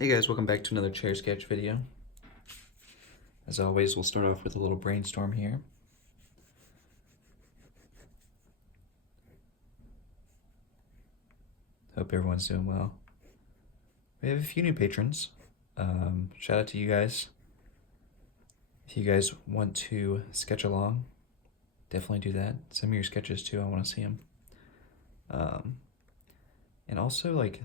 Hey guys, welcome back to another chair sketch video. As always, we'll start off with a little brainstorm here. Hope everyone's doing well. We have a few new patrons. Shout out to you guys. If you guys want to sketch along, definitely do that. Send me your sketches too, I want to see them. And also, like,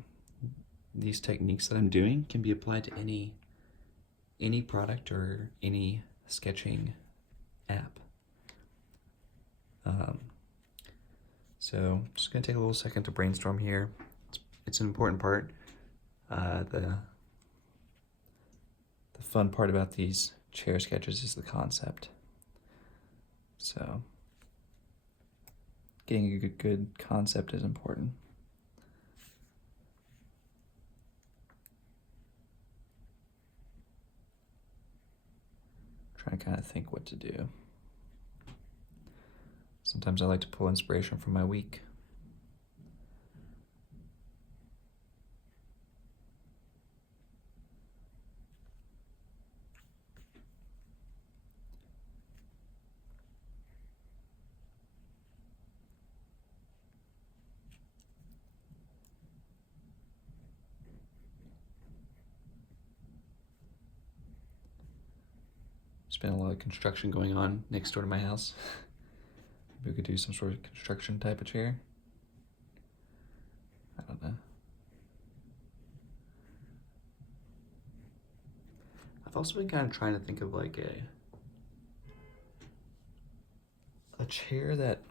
these techniques that I'm doing can be applied to any product or any sketching app. So just gonna take a little second to brainstorm here. It's an important part. The fun part about these chair sketches is the concept. So getting a good concept is important. Trying to kind of think what to do. Sometimes I like to pull inspiration from my week. There's been a lot of construction going on next door to my house. Maybe we could do some sort of construction type of chair. I don't know. I've also been kind of trying to think of like a chair that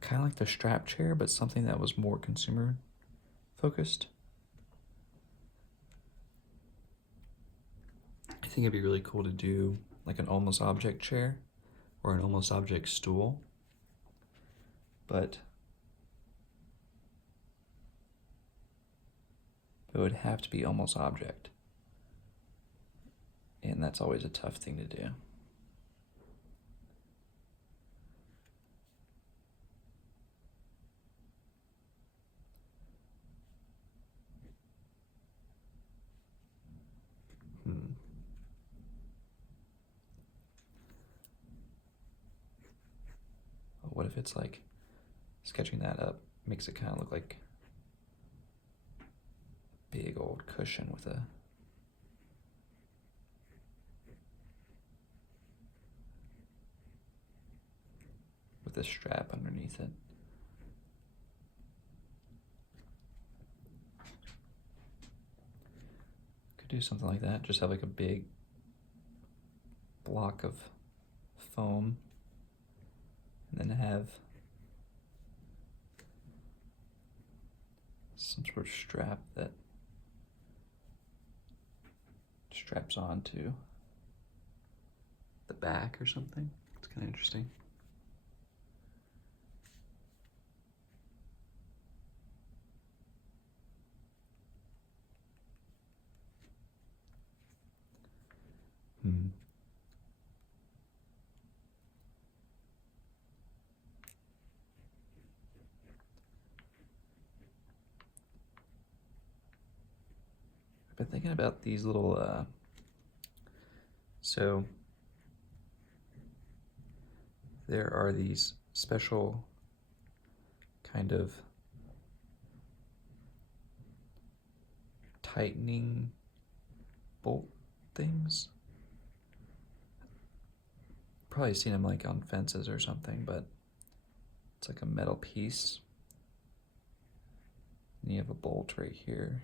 kind of like the strap chair, but something that was more consumer focused. I think it'd be really cool to do like an almost object chair or an almost object stool, but it would have to be almost object, and that's always a tough thing to do. What if it's like sketching that up makes it kind of look like a big old cushion with a strap underneath it. Could do something like that. Just have like a big block of foam and then have some sort of strap that straps onto the back or something. It's kind of interesting. I've been thinking about these little, so there are these special kind of tightening bolt things. Probably seen them like on fences or something, but it's like a metal piece. And you have a bolt right here.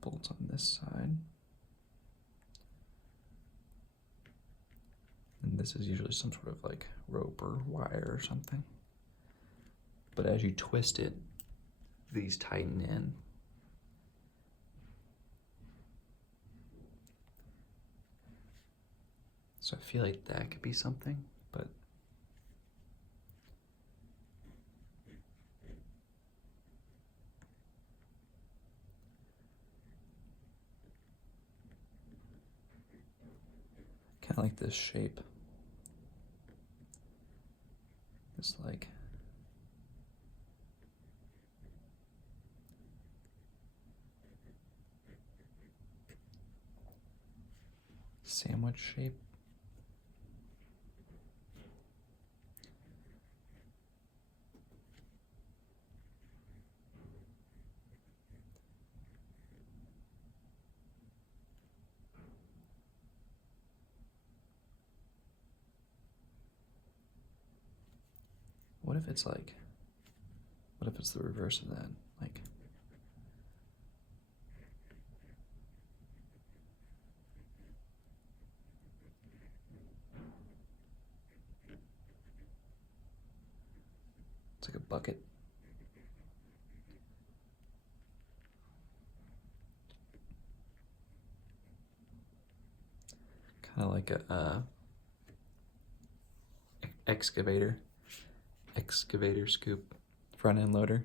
Bolts on this side. And this is usually some sort of like rope or wire or something. But as you twist it, these tighten in. So I feel like that could be something, but kind of like this shape. It's like sandwich shape. What if it's like, what if it's the reverse of that? Like, it's like a bucket. Kind of like a excavator scoop, front end loader.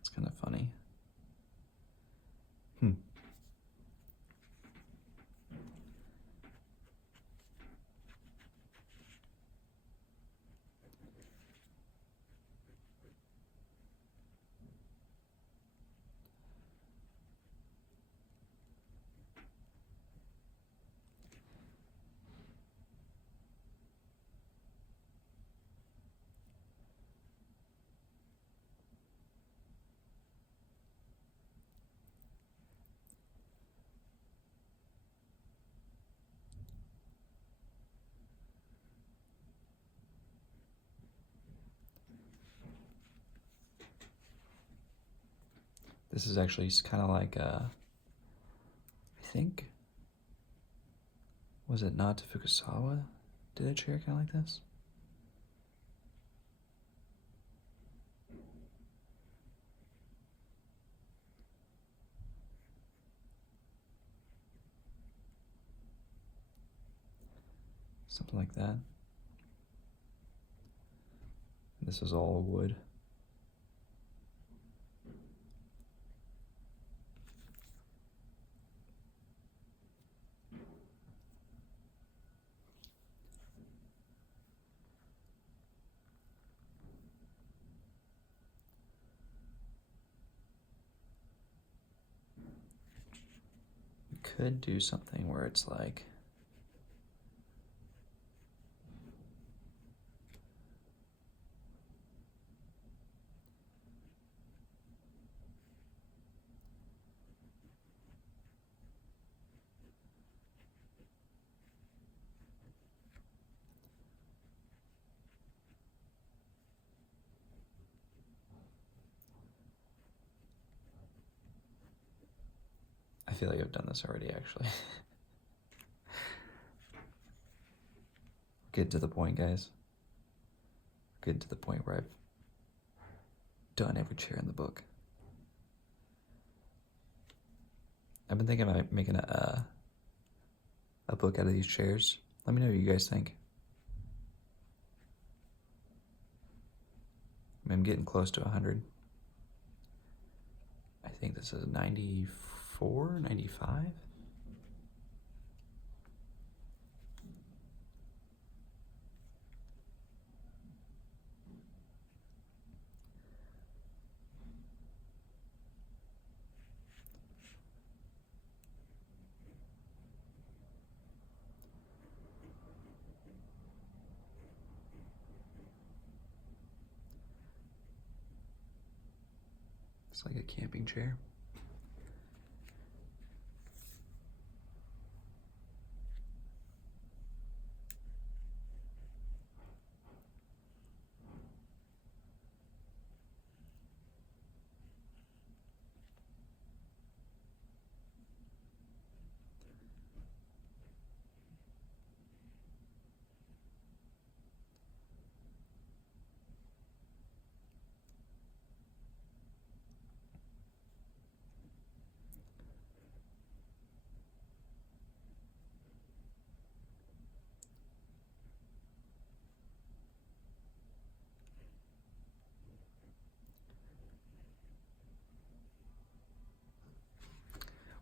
It's kind of funny. This is actually kind of like, I think, was it not Fukusawa did a chair kind of like this? Something like that. This is all wood. You could do something where it's like, I feel like I've done this already actually. Get to the point, guys. Get to the point where I've done every chair in the book. I've been thinking about making a book out of these chairs. Let me know what you guys think. I'm getting close to 100. I think this is 94, 95. It's like a camping chair.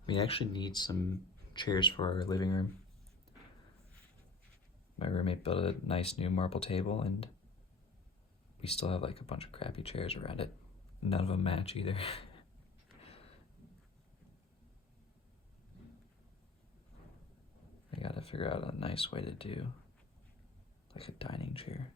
We actually need some chairs for our living room. my roommate built a nice new marble table, and we still have like a bunch of crappy chairs around it. None of them match either. I gotta figure out a nice way to do like a dining chair.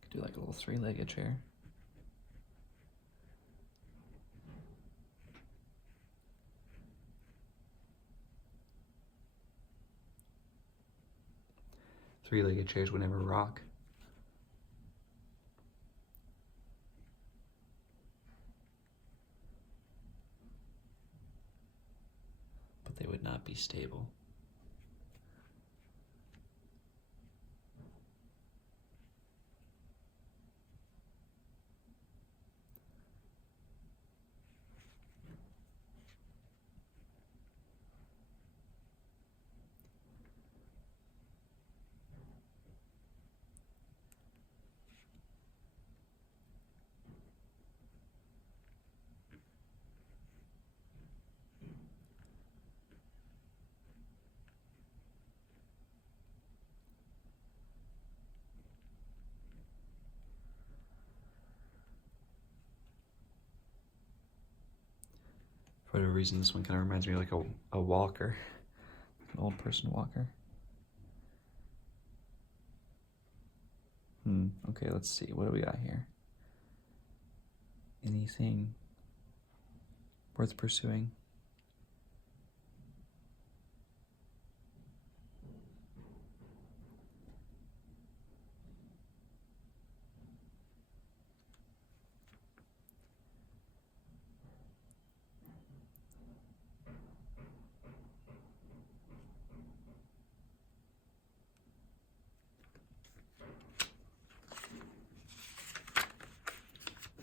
Could do like a little three-legged chair. Three-legged chairs would never rock. But they would not be stable. For whatever reason, this one kind of reminds me of like a walker, an old person walker. Okay, let's see. What do we got here? Anything worth pursuing?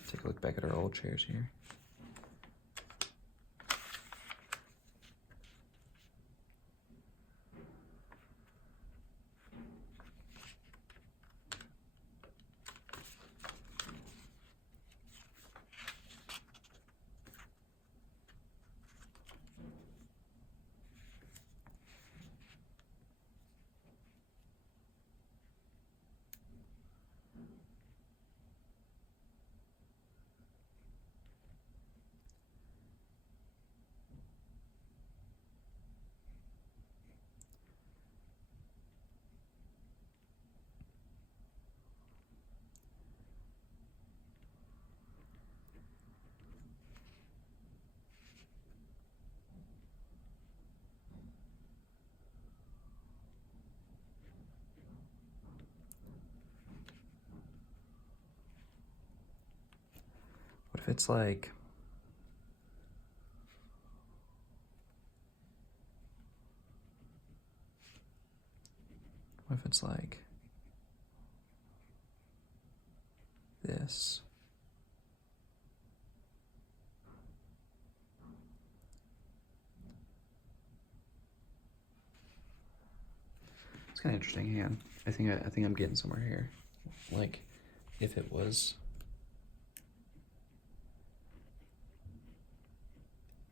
Take a look back at our old chairs here. What if it's like what if it's like this? It's kind of interesting. Hang on. I think I'm getting somewhere here. Like, if it was,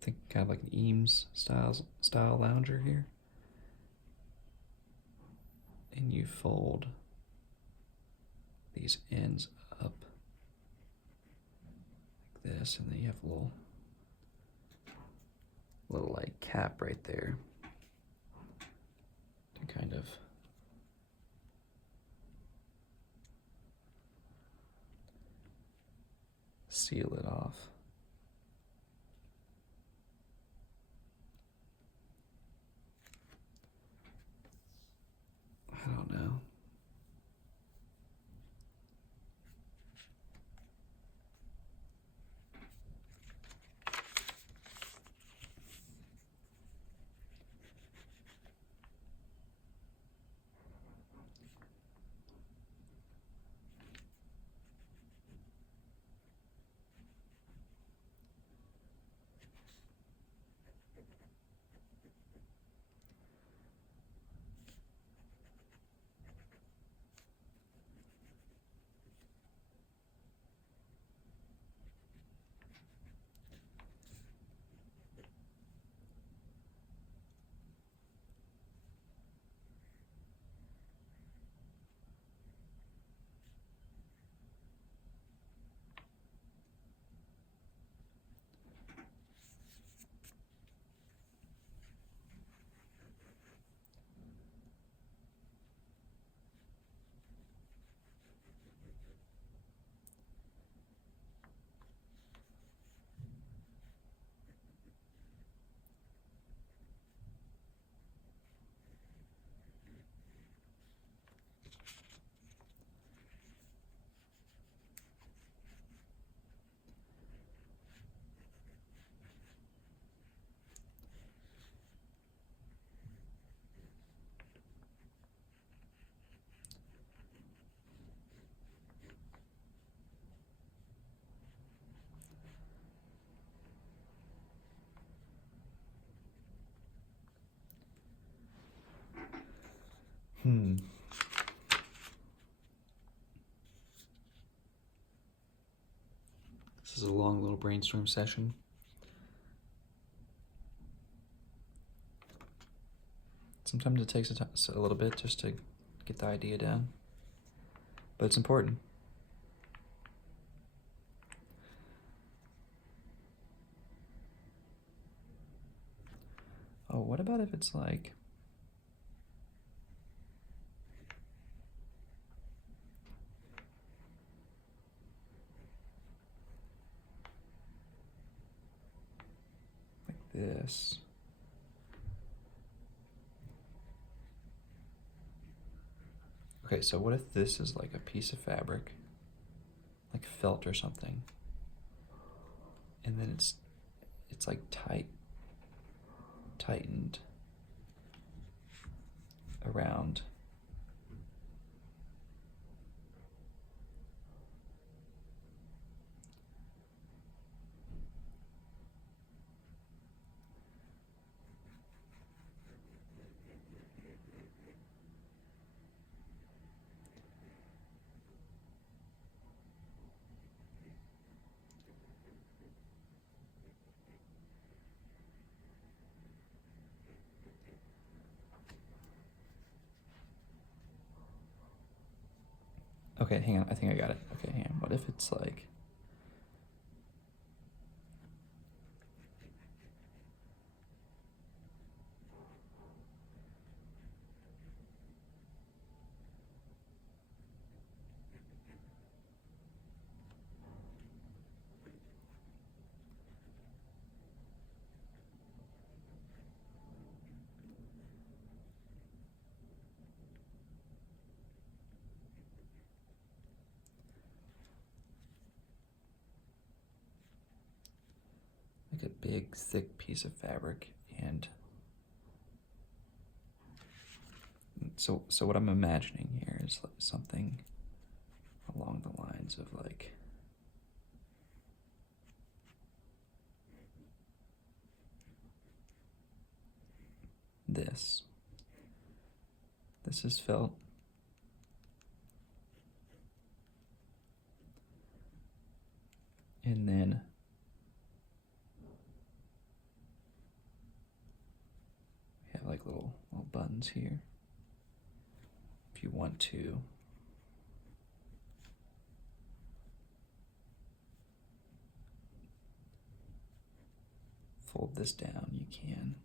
I think kind of like an Eames style lounger here, and you fold these ends up like this, and then you have a little like cap right there to kind of seal it off. I don't know. Hmm. This is a long little brainstorm session. Sometimes it takes a little bit just to get the idea down, but it's important. Oh, what about if it's like this? Okay, so what if this is like a piece of fabric, like felt or something, and then it's like tightened around. Okay, hang on. I think I got it. Okay, hang on. What if it's like a big, thick piece of fabric, and so what I'm imagining here is like something along the lines of like this. This is felt. And then we have like little buttons here. If you want to fold this down, you can.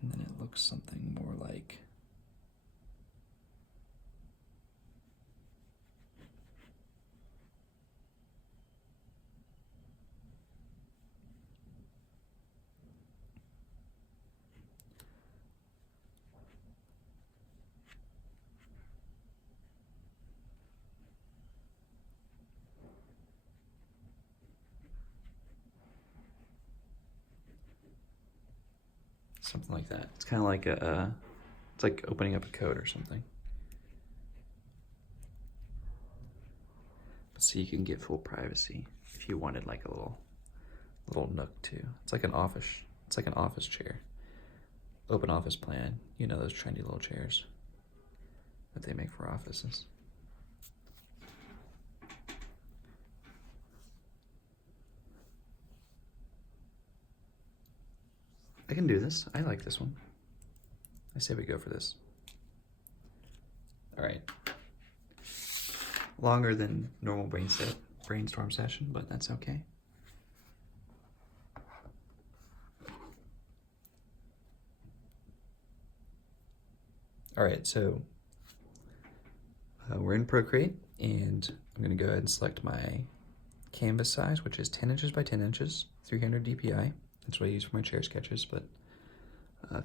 And then it looks something more like something like that. It's kind of like it's like opening up a code or something. So you can get full privacy if you wanted like a little nook too. It's like an office. It's like an office chair. Open office plan. You know those trendy little chairs that they make for offices. I can do this. I like this one. I say we go for this. All right. Longer than normal brainstorm session, but that's okay. All right, so we're in Procreate, and I'm gonna go ahead and select my canvas size, which is 10 inches by 10 inches, 300 DPI. That's what I use for my chair sketches, but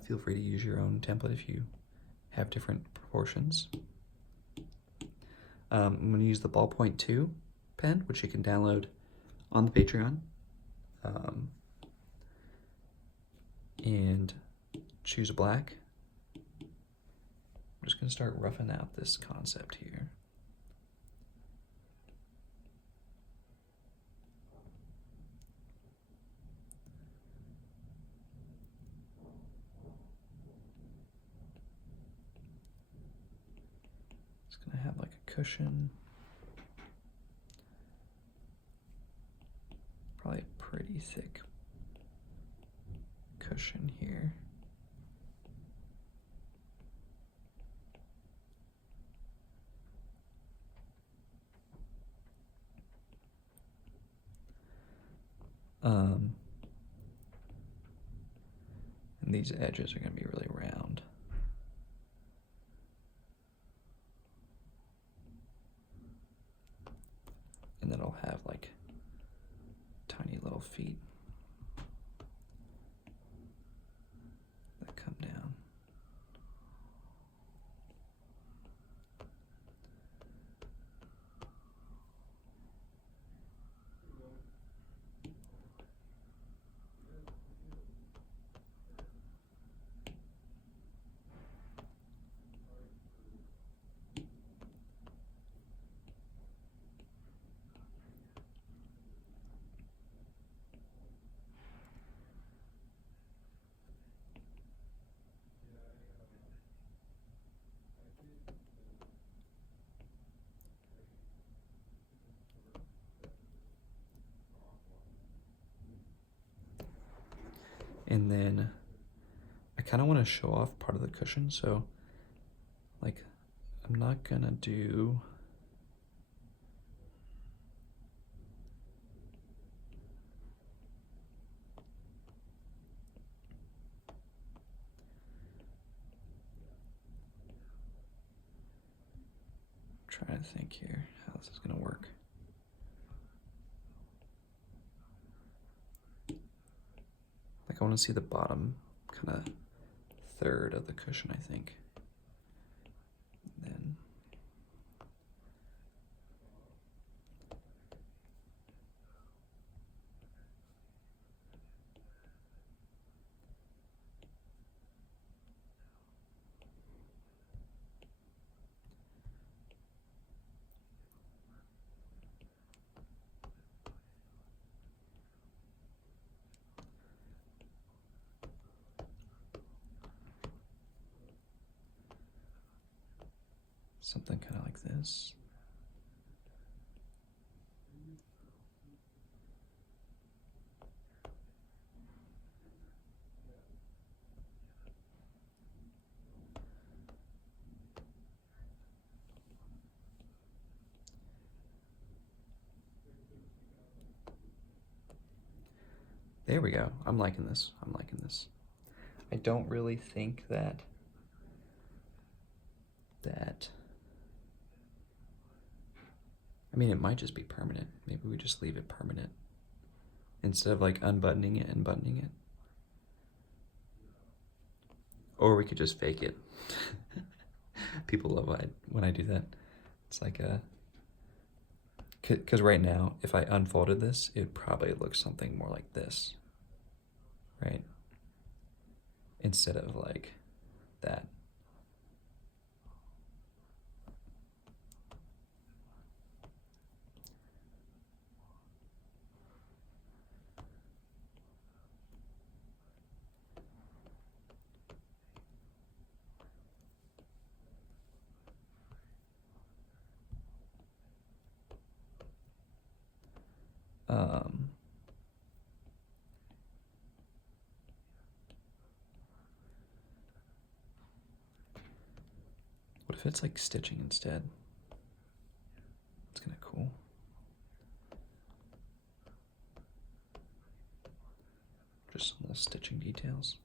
feel free to use your own template if you have different proportions. I'm going to use the ballpoint 2 pen, which you can download on the Patreon. And choose a black. I'm just going to start roughing out this concept here. have like a cushion. Probably a pretty thick cushion here. And these edges are going to be really round. And then I'll have like tiny little feet that come down. And then I kind of want to show off part of the cushion, so like I'm not gonna do trying to think here how this is gonna work. Like I want to see the bottom kind of third of the cushion, I think. And then something kind of like this. There we go. I'm liking this. I'm liking this. I don't really think that I mean, it might just be permanent. Maybe we just leave it permanent instead of like unbuttoning it and buttoning it. Or we could just fake it. People love when I do that. It's like because right now, if I unfolded this, it'd probably look something more like this, right? Instead of like that. What if it's like stitching instead? It's kind of cool. Just some little stitching details.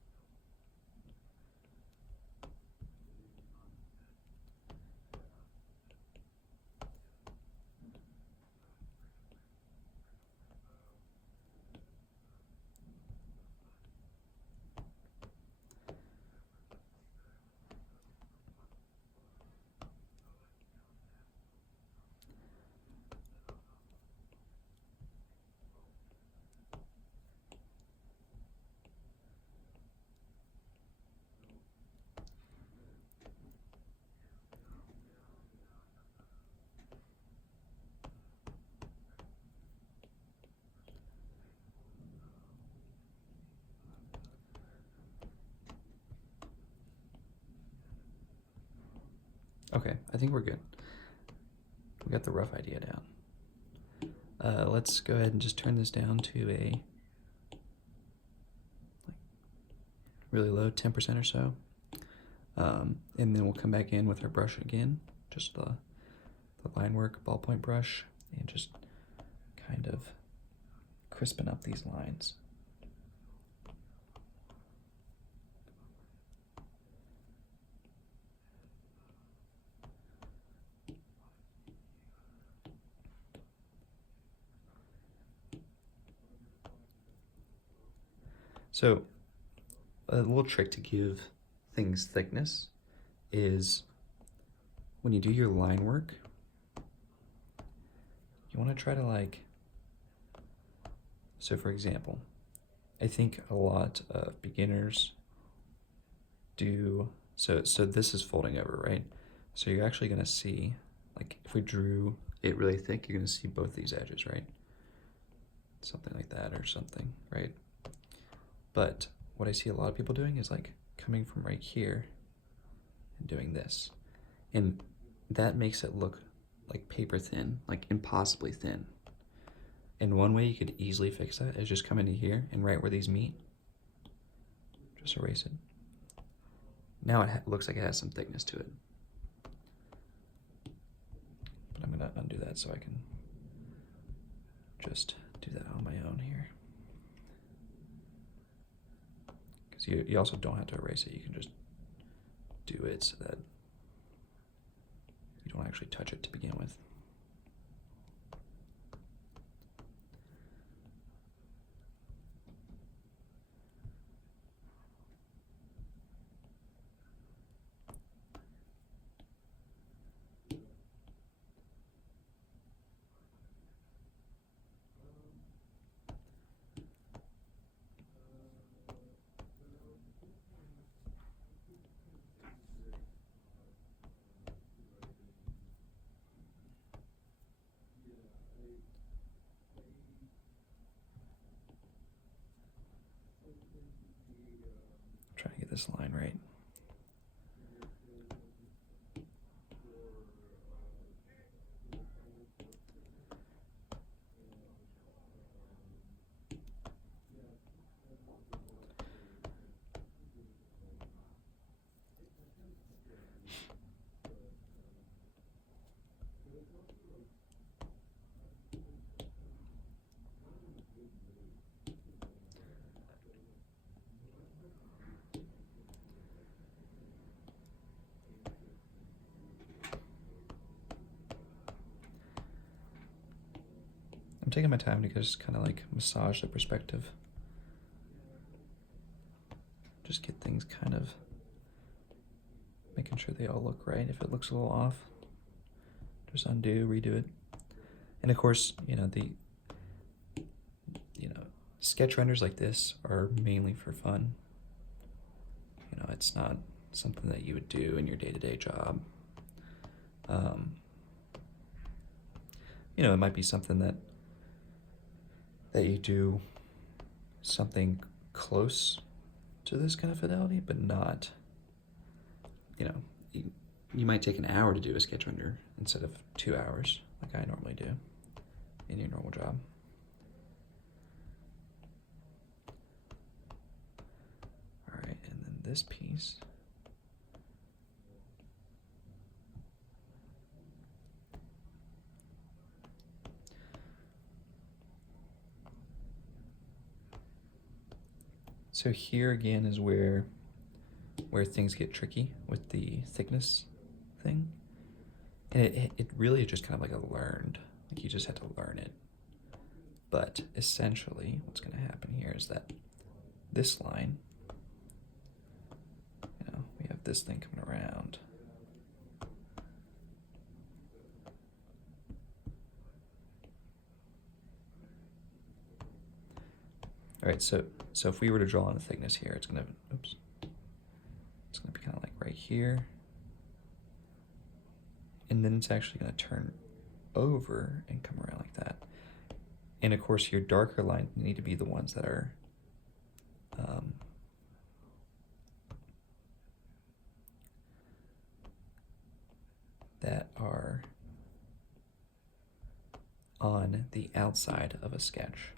Okay, I think we're good. we got the rough idea down. Let's go ahead and just turn this down to a really low, 10% or so. And then we'll come back in with our brush again, just the line work ballpoint brush, and just kind of crisping up these lines. So a little trick to give things thickness is when you do your line work, you want to try to like, so for example, I think a lot of beginners do, so this is folding over, right? So you're actually going to see, like if we drew it really thick, you're going to see both these edges, right? Something like that or something, right? But what I see a lot of people doing is like coming from right here and doing this. And that makes it look like paper thin, like impossibly thin. And one way you could easily fix that is just come into here and right where these meet, just erase it. Now it looks like it has some thickness to it. But I'm gonna undo that so I can just do that on my own here. Because you also don't have to erase it, you can just do it so that you don't actually touch it to begin with. Trying to get this line right. I'm taking my time to just kind of like massage the perspective. Just get things kind of, making sure they all look right. If it looks a little off, just undo, redo it. And of course, sketch renders like this are mainly for fun. It's not something that you would do in your day-to-day job. It might be something that you do something close to this kind of fidelity, but not, you might take an hour to do a sketch render instead of 2 hours like I normally do in your normal job. All right, and then this piece. So here again is where things get tricky with the thickness thing. And it really is just kind of like a learned, like you just had to learn it. But essentially what's gonna happen here is that this line, we have this thing coming around. All right, so if we were to draw on a thickness here, it's gonna be kind of like right here. And then it's actually gonna turn over and come around like that. And of course your darker lines need to be the ones that are on the outside of a sketch.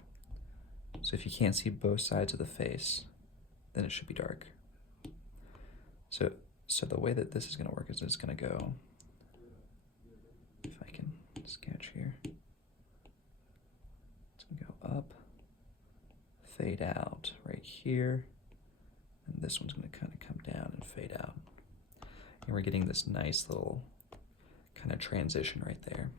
So if you can't see both sides of the face, then it should be dark. So the way that this is going to work is it's going to go, if I can sketch here, it's going to go up, fade out right here, and this one's going to kind of come down and fade out. And we're getting this nice little kind of transition right there.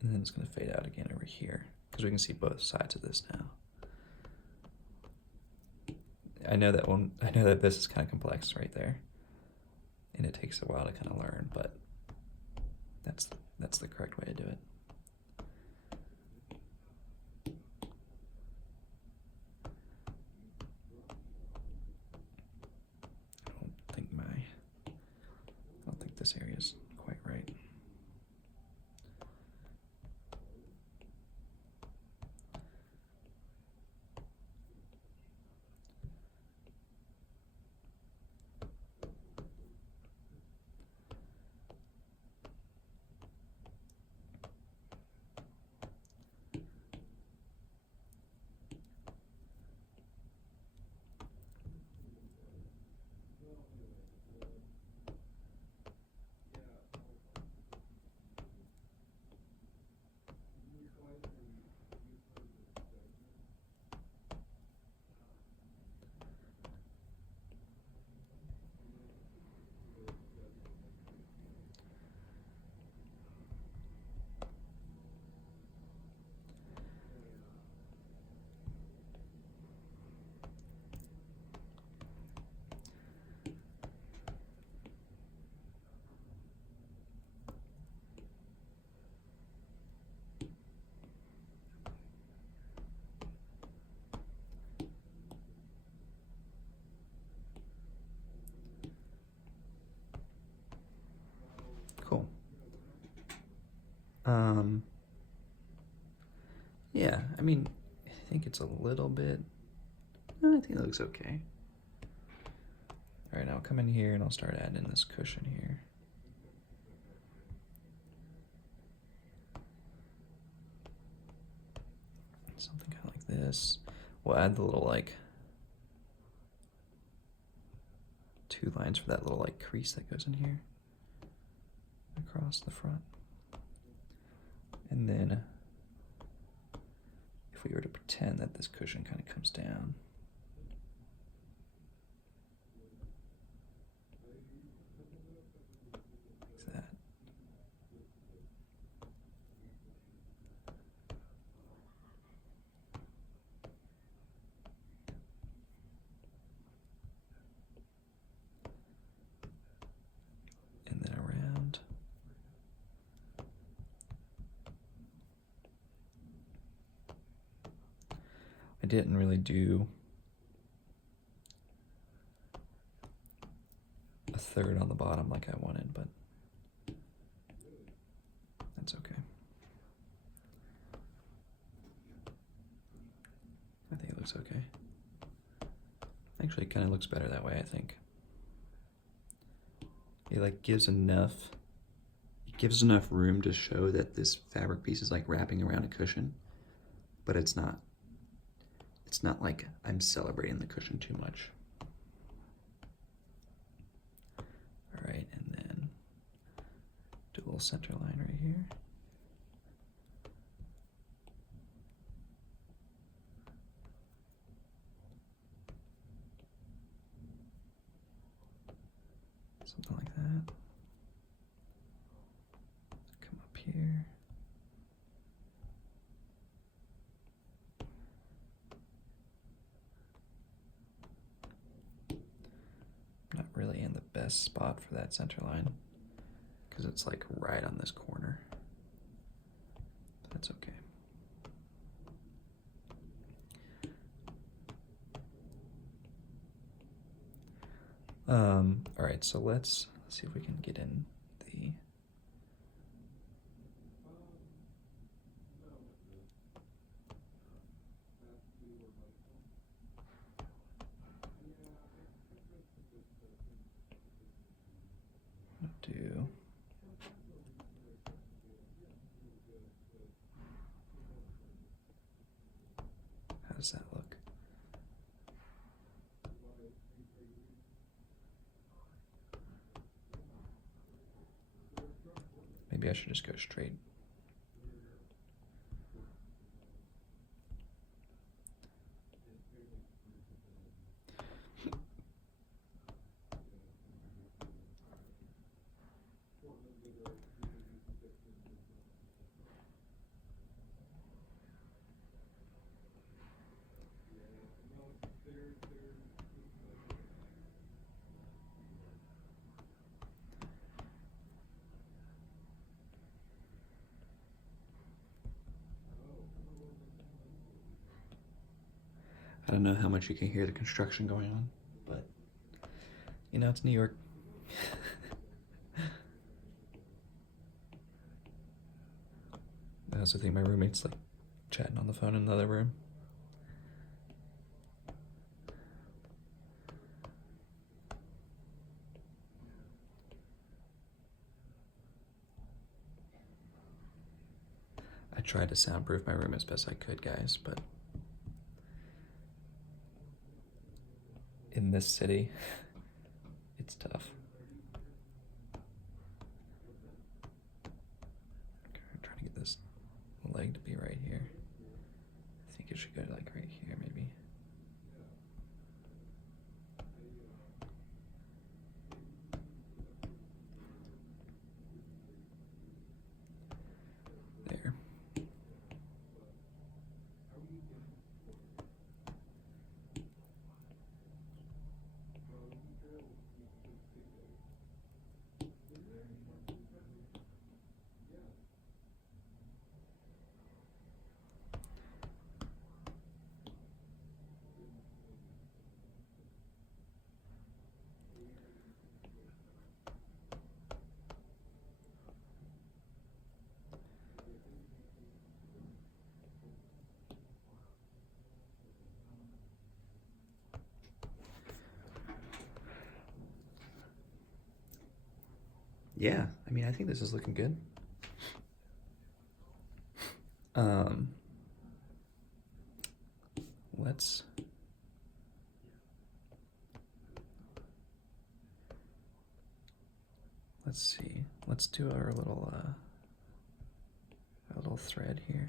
And then it's going to fade out again over here, because we can see both sides of this now. I know that this is kind of complex right there, and it takes a while to kind of learn, but that's the correct way to do it. I don't think this area is quite right. Cool. Yeah, I mean, I think it's a little bit, I think it looks okay. All right, now I'll come in here and I'll start adding in this cushion here. Something kind of like this. We'll add the little like 2 lines for that little like crease that goes in here across the front. And then if we were to pretend that this cushion kind of comes down, like that. And then around. I didn't really do a third on the bottom like I wanted, but that's okay. I think it looks okay. Actually, it kind of looks better that way, I think. It like gives enough room to show that this fabric piece is like wrapping around a cushion, but it's not like I'm celebrating the cushion too much. All right, and then do a little center line right here. Something like that. Come up here. Not really in the best spot for that center line because it's like right on this corner. But that's okay. All right, so let's see if we can get in the does that look? Maybe I should just go straight. I don't know how much you can hear the construction going on, but you know, it's New York. I also think my roommate's like chatting on the phone in the other room. I tried to soundproof my room as best I could, guys, but in this city, it's tough. Okay, I'm trying to get this leg to be right here. I think it should go like right here, maybe. There. Yeah, I mean, I think this is looking good. Let's see. Let's do our little thread here.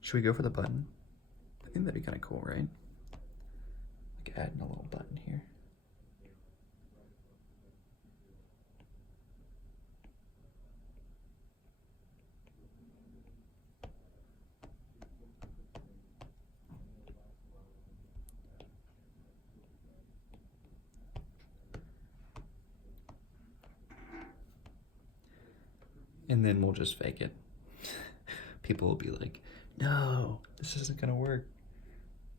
Should we go for the button? I think that'd be kind of cool, right? Like adding a little button here. And then we'll just fake it. People will be like, no, this isn't gonna work.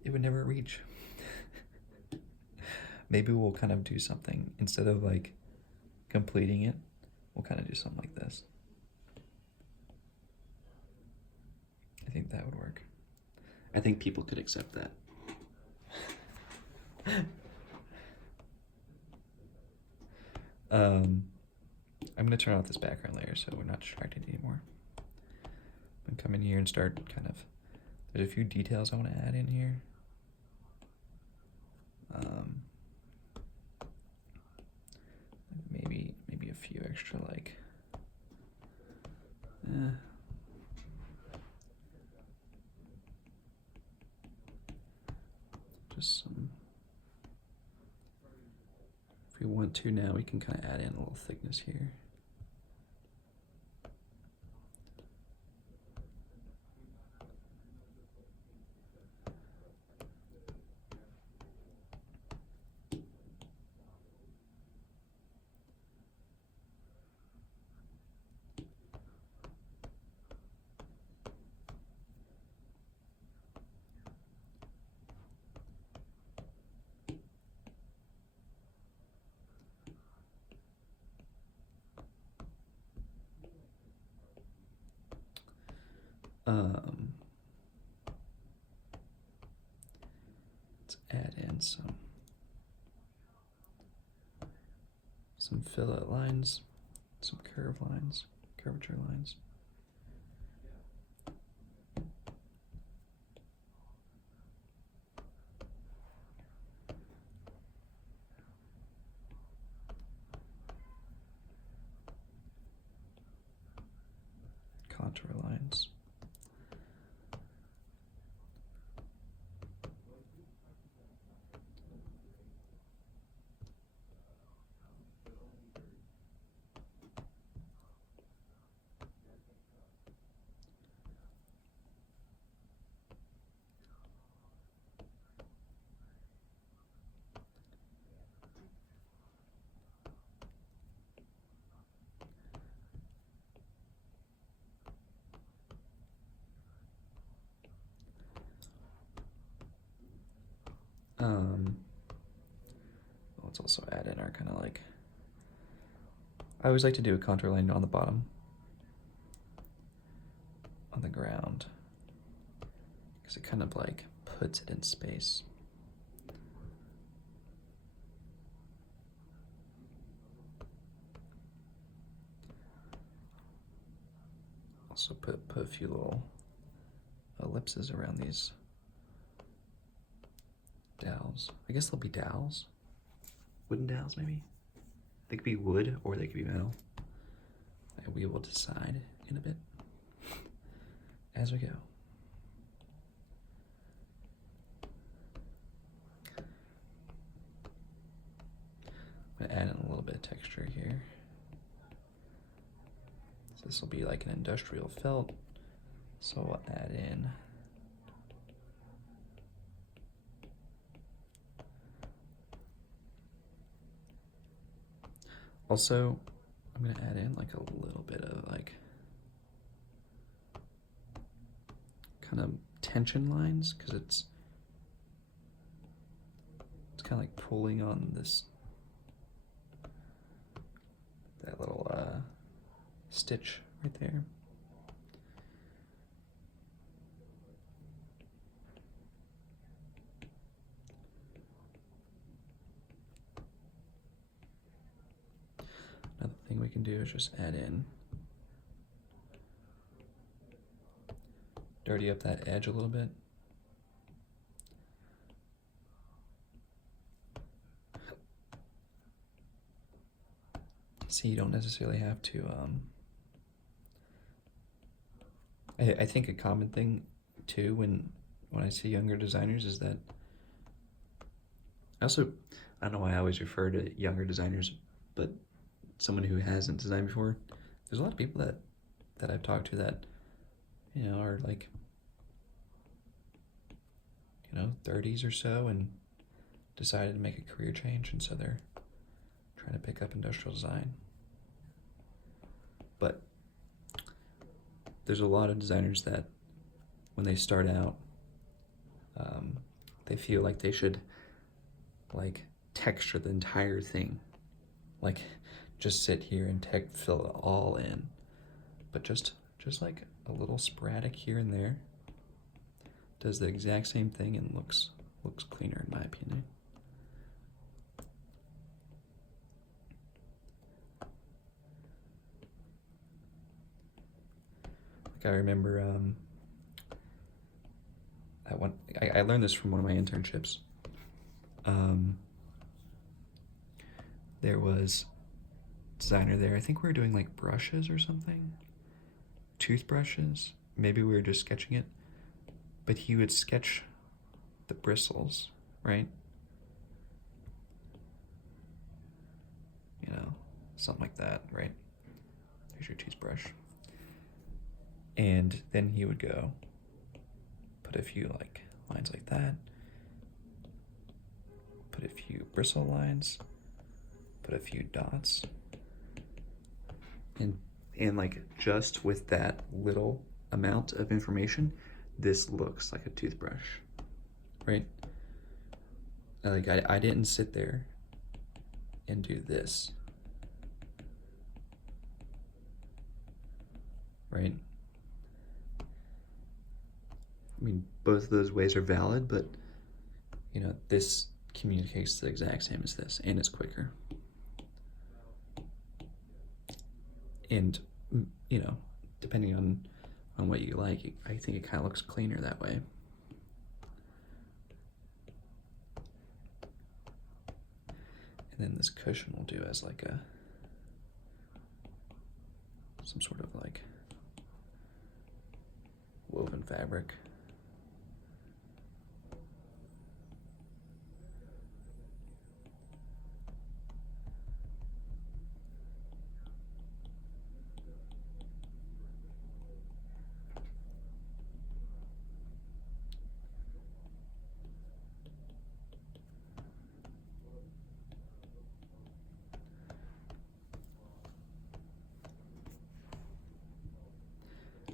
It would never reach. Maybe we'll kind of do something instead of like completing it. We'll kind of do something like this. I think that would work. I think people could accept that. I'm gonna turn off this background layer so we're not distracted anymore. I'm gonna come in here and start kind of, there's a few details I want to add in here. Maybe a few extra like, just some. If we want to now, we can kind of add in a little thickness here. Let's add in some fillet lines, some curvature lines. Contour lines. Let's also add in our kind of like, I always like to do a contour line on the bottom, on the ground, because it kind of like puts it in space. Also put a few little ellipses around these dowels. I guess they'll be dowels. Wooden dowels, maybe? They could be wood or they could be metal. And we will decide in a bit as we go. I'm gonna add in a little bit of texture here. So this will be like an industrial felt. So we'll add in also, I'm gonna add in like a little bit of like kind of tension lines, because it's kind of like pulling on this, that little stitch right there. Another thing we can do is just add in, dirty up that edge a little bit. See, you don't necessarily have to, I think a common thing too when I see younger designers is that, I don't know why I always refer to younger designers, but someone who hasn't designed before, there's a lot of people that I've talked to that, you know, are like, you know, 30s or so and decided to make a career change, and so they're trying to pick up industrial design. But there's a lot of designers that when they start out, they feel like they should like texture the entire thing, like just sit here and fill it all in. But just like a little sporadic here and there does the exact same thing and looks cleaner in my opinion. Like I remember I learned this from one of my internships. There was a designer there. I think we were doing like brushes or something, toothbrushes. Maybe we were just sketching it, but he would sketch the bristles, right? You know, something like that, right? Here's your toothbrush. And then he would go put a few like lines like that, put a few bristle lines, put a few dots, and like just with that little amount of information, this looks like a toothbrush, right? Like I didn't sit there and do this, right? I mean, both of those ways are valid, but you know, this communicates the exact same as this, and it's quicker. And you know, depending on what you like, I think it kind of looks cleaner that way. And then this cushion will do as like some sort of like woven fabric.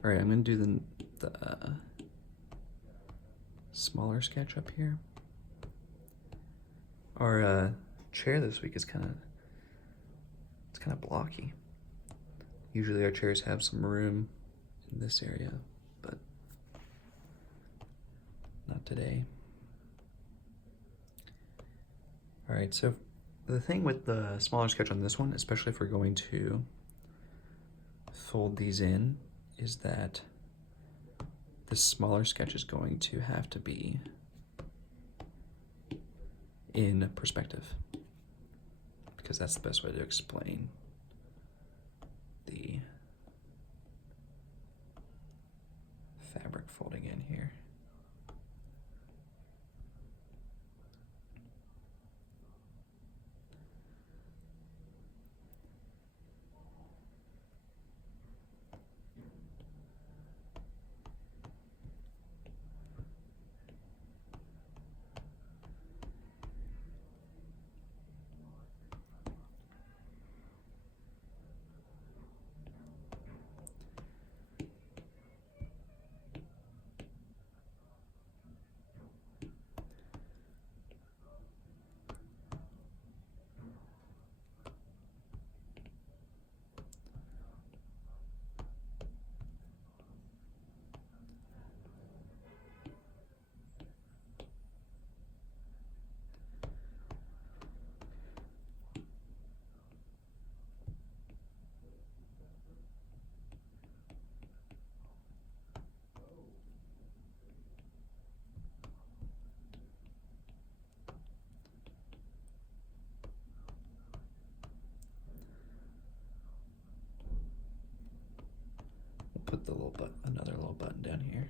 All right, I'm gonna do the smaller sketch up here. Our chair this week is kind of blocky. Usually our chairs have some room in this area, but not today. All right, so the thing with the smaller sketch on this one, especially if we're going to fold these in, is that this smaller sketch is going to have to be in perspective, because that's the best way to explain the fabric folding in here. Put the little another little button down here.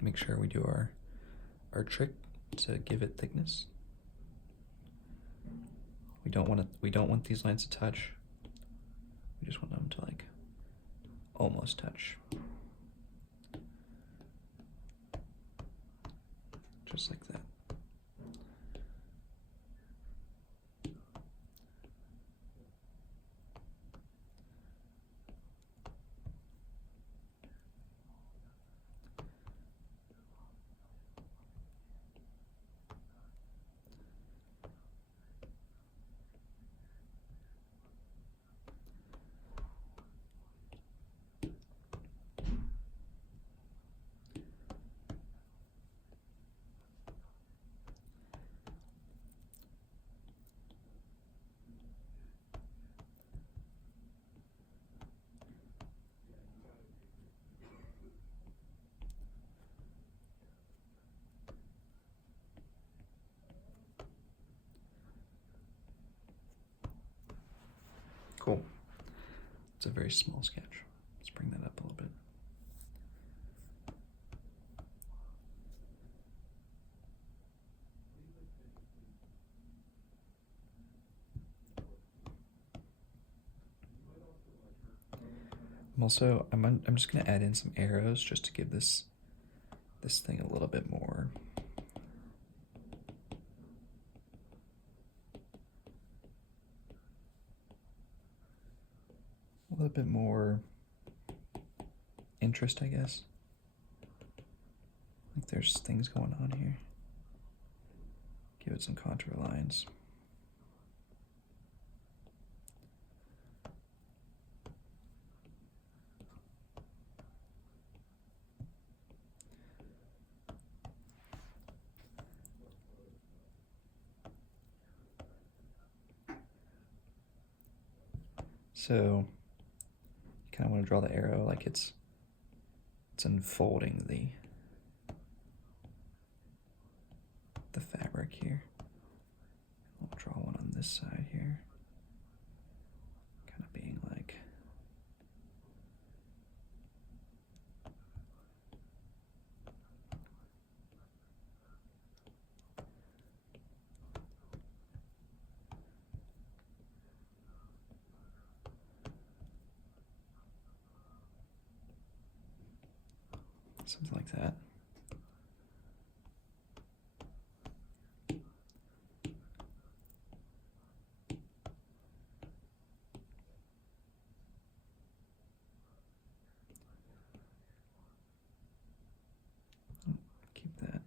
Make sure we do our trick to give it thickness. We don't want these lines to touch. We just want them to like almost touch. Just like that. Cool. It's a very small sketch. Let's bring that up a little bit. I'm just gonna add in some arrows just to give this thing a little bit more interest, I guess. Like there's things going on here. Give it some contour lines. So you kind of want to draw the arrow like it's unfolding the fabric here. I'll draw one on this side here, kind of being like something like that. Keep that.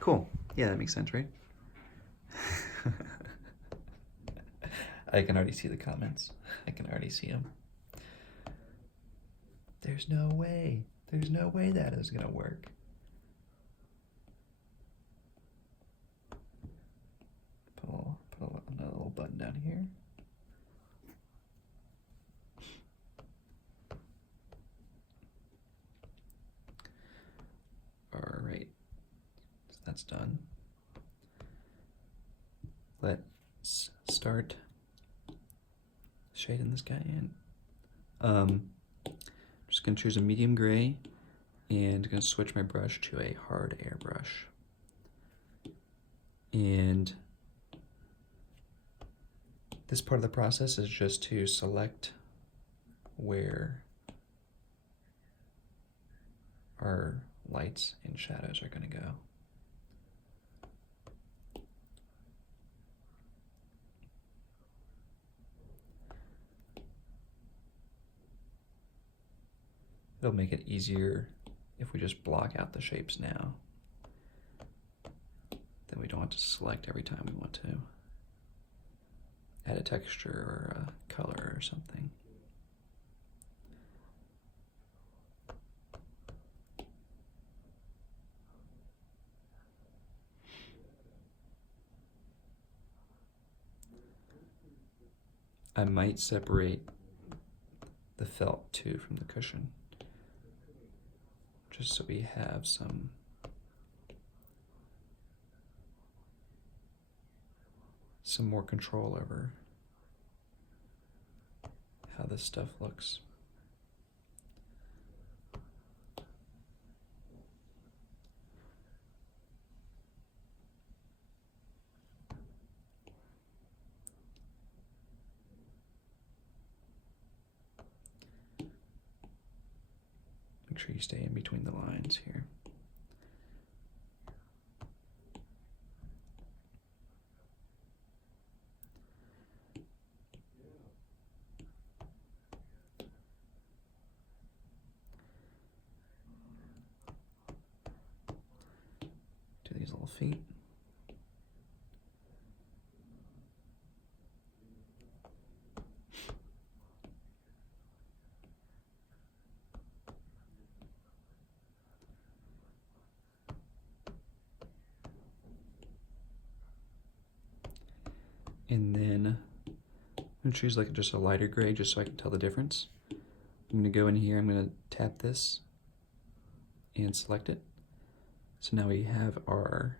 Cool. Yeah, that makes sense, right? I can already see the comments. I can already see them. There's no way. There's no way that is going to work. Put another little button down here. All right. So that's done. Let's start shading this guy in. Just gonna choose a medium gray and gonna switch my brush to a hard airbrush. And this part of the process is just to select where our lights and shadows are gonna go. It'll make it easier if we just block out the shapes now. Then we don't have to select every time we want to add a texture or a color or something. I might separate the felt too from the cushion, just so we have some more control over how this stuff looks. Make sure you stay in between the lines here. Do these little feet. And then I'm gonna choose like just a lighter gray just so I can tell the difference. I'm gonna go in here, I'm gonna tap this and select it. So now we have our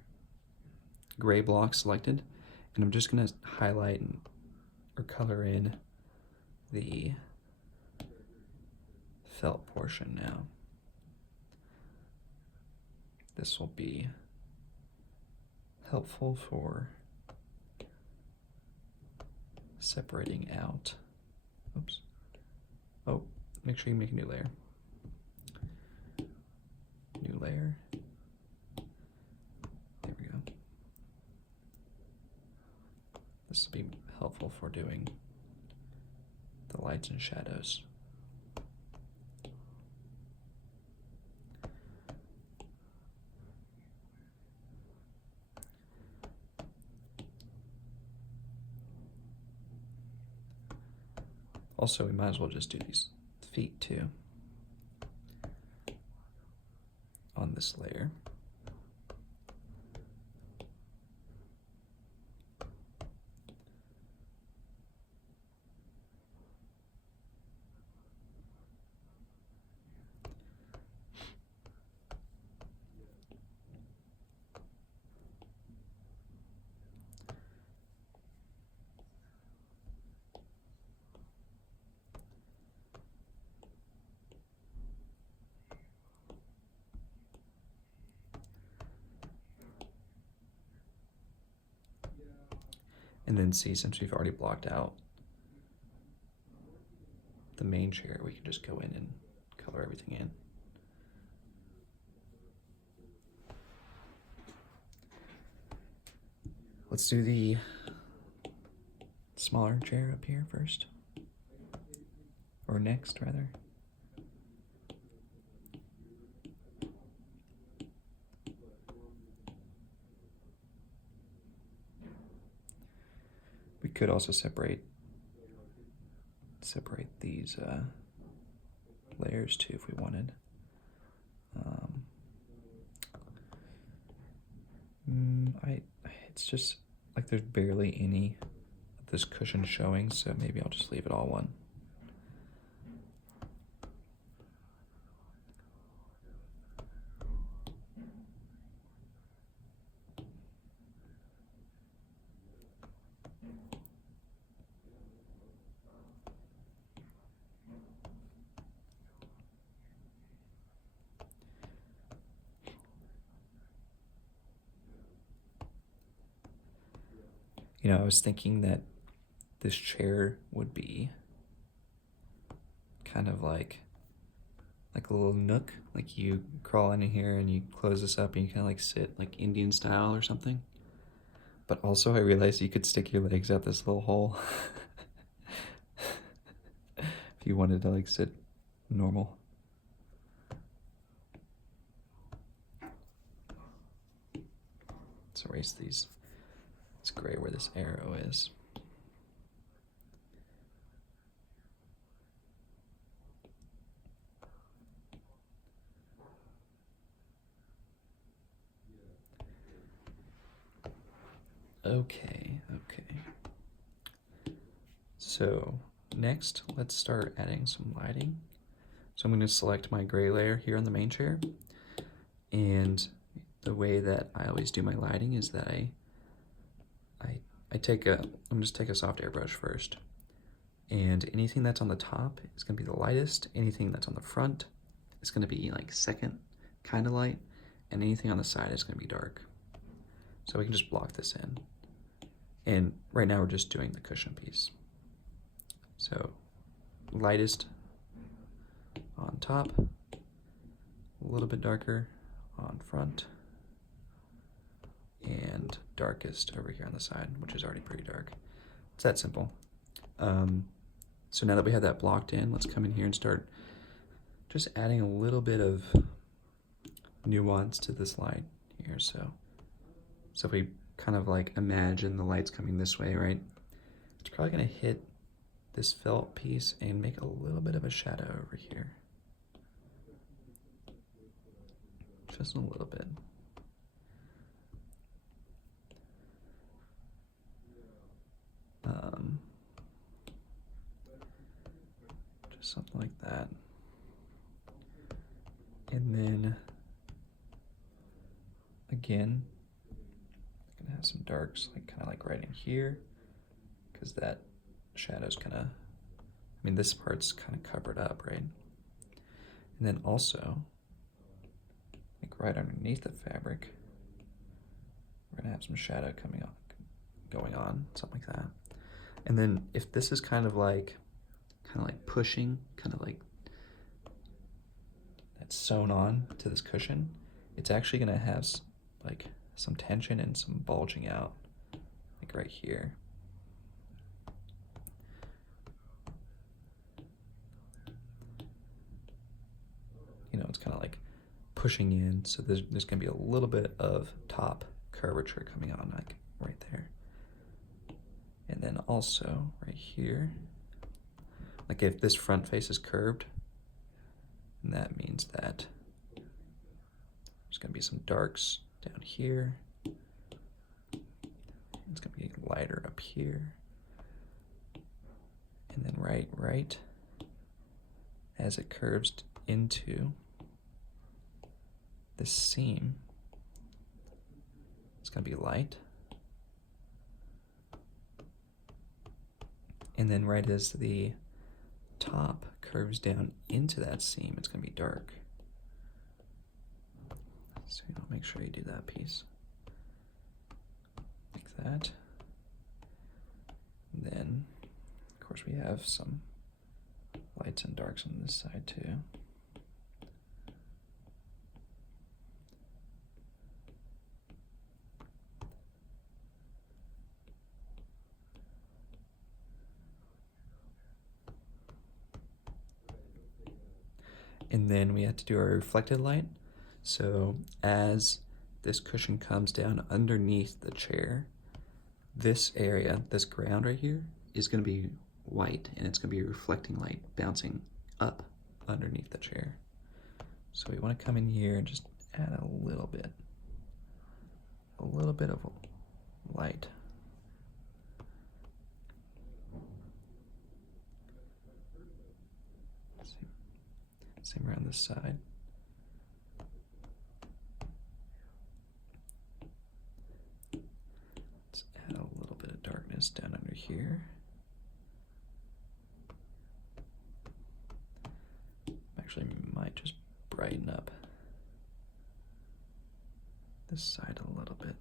gray block selected, and I'm just gonna highlight or color in the felt portion now. This will be helpful for separating out. Oops. Oh, make sure you make a new layer. New layer. There we go. This will be helpful for doing the lights and shadows. Also, we might as well just do these feet too on this layer. And then see, since we've already blocked out the main chair, we can just go in and color everything in. Let's do the smaller chair up here first. Or next, rather. We could also separate these layers too if we wanted. It's just like there's barely any of this cushion showing, so maybe I'll just leave it all one. You know, I was thinking that this chair would be kind of like a little nook, like you crawl in here and you close this up and you kind of like sit like Indian style or something. But also I realized you could stick your legs out this little hole if you wanted to like sit normal. Let's erase these. It's gray where this arrow is. Okay. So next, let's start adding some lighting. So I'm going to select my gray layer here on the main chair. And the way that I always do my lighting is that I'm just take a soft airbrush first. And anything that's on the top is going to be the lightest. Anything that's on the front is going to be like second kind of light. And anything on the side is going to be dark. So we can just block this in. And right now we're just doing the cushion piece. So lightest on top, a little bit darker on front, and darkest over here on the side, which is already pretty dark. It's that simple. So now that we have that blocked in, let's come in here and start just adding a little bit of nuance to this light here. So if we kind of like imagine the lights coming this way, right? It's probably gonna hit this felt piece and make a little bit of a shadow over here. Just a little bit. something like that. And then again, I'm gonna have some darks, like kind of like right in here, because that shadow's kind of, I mean, this part's kind of covered up, right? And then also, like right underneath the fabric, we're gonna have some shadow going on, something like that. And then if this is kind of like pushing, kind of like that's sewn on to this cushion, it's actually gonna have like some tension and some bulging out, like right here. You know, it's kind of like pushing in, so there's gonna be a little bit of top curvature coming on, like right there. And then also right here, like if this front face is curved, and that means that there's gonna be some darks down here. It's gonna be lighter up here. And then right as it curves into this seam, it's gonna be light. And then right as the top curves down into that seam, it's gonna be dark. So I'll make sure you do that piece. Like that. And then, of course, we have some lights and darks on this side too. And then we have to do our reflected light. So as this cushion comes down underneath the chair, this area, this ground right here, is gonna be white, and it's gonna be reflecting light bouncing up underneath the chair. So we wanna come in here and just add a little bit of light. Same around this side. Let's add a little bit of darkness down under here. Actually, might just brighten up this side a little bit.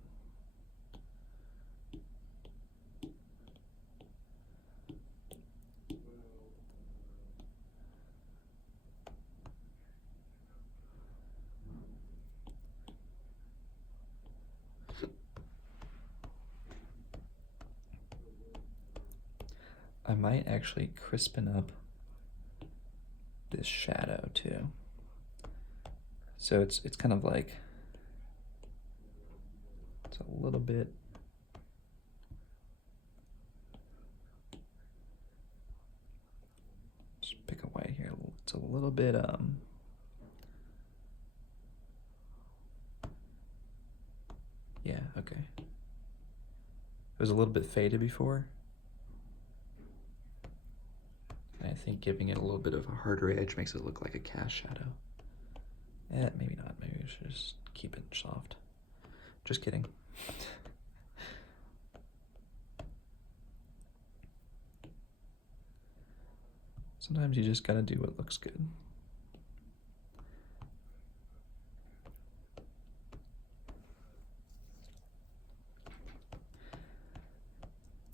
I might actually crispen up this shadow too. So it's kind of like, it's a little bit, just pick a white here. It's a little bit, yeah, okay. It was a little bit faded before. And I think giving it a little bit of a harder edge makes it look like a cast shadow. Maybe not. Maybe we should just keep it soft. Just kidding. Sometimes you just gotta do what looks good.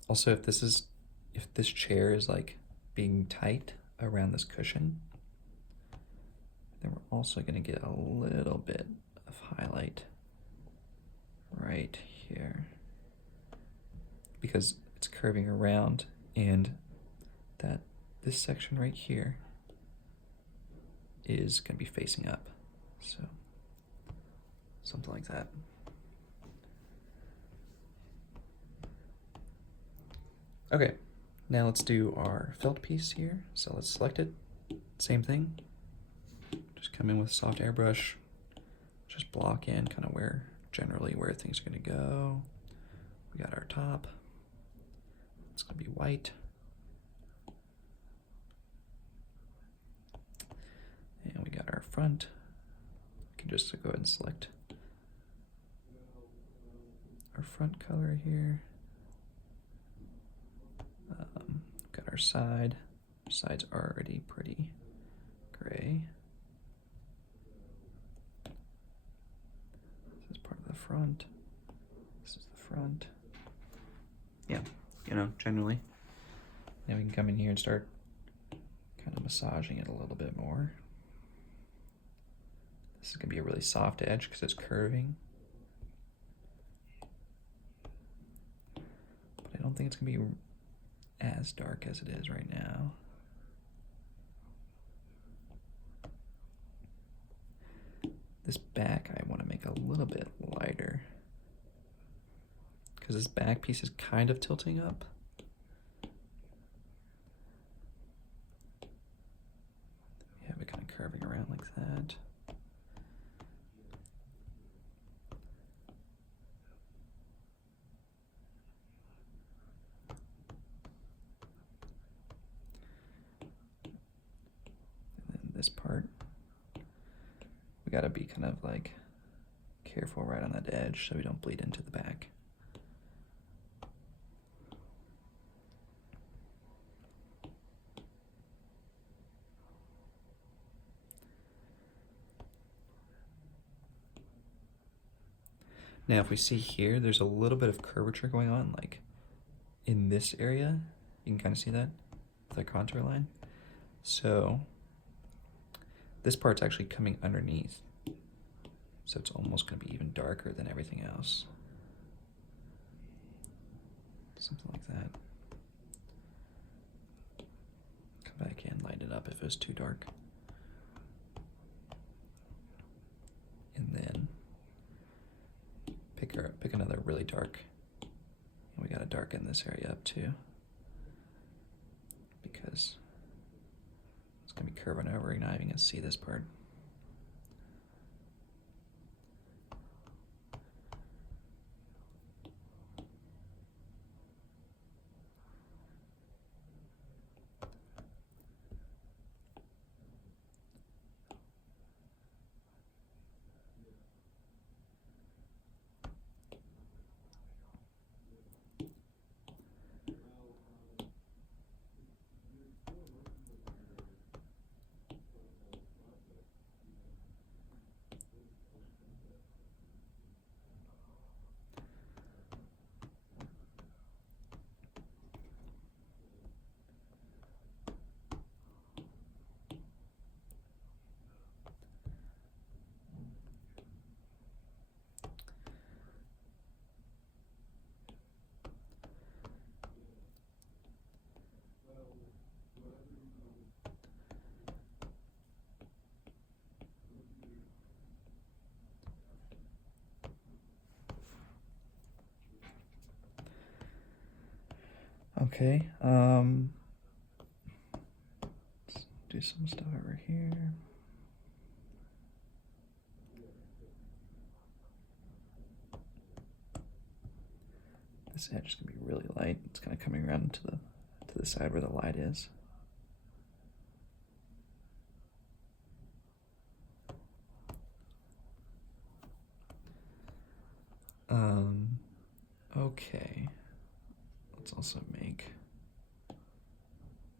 Also, if this chair is like being tight around this cushion, then we're also gonna get a little bit of highlight right here because it's curving around, and this section right here is gonna be facing up. So something like that. Okay, now let's do our felt piece here. So let's select it, same thing. Just come in with a soft airbrush, just block in kind of generally where things are gonna go. We got our top, it's gonna be white. And we got our front. We can just go ahead and select our front color here. Got our side. Side's already pretty gray. This is part of the front. This is the front. Yeah, you know, generally. Then we can come in here and start kind of massaging it a little bit more. This is gonna be a really soft edge because it's curving. But I don't think it's gonna be as dark as it is right now. This back I want to make a little bit lighter because this back piece is kind of tilting up. Yeah, we're kind of curving around like that. And then this part, we gotta be kind of like careful right on that edge so we don't bleed into the back. Now, if we see here, there's a little bit of curvature going on, like in this area. You can kind of see that with the contour line. So this part's actually coming underneath. So it's almost going to be even darker than everything else. Something like that. Come back in, light it up if it was too dark. And then pick another really dark. And we got to darken this area up too, because it's going to be curving over. You're not even going to see this part. Okay, let's do some stuff over here. This edge is gonna be really light. It's kind of coming around to the side where the light is. Okay. Let's also make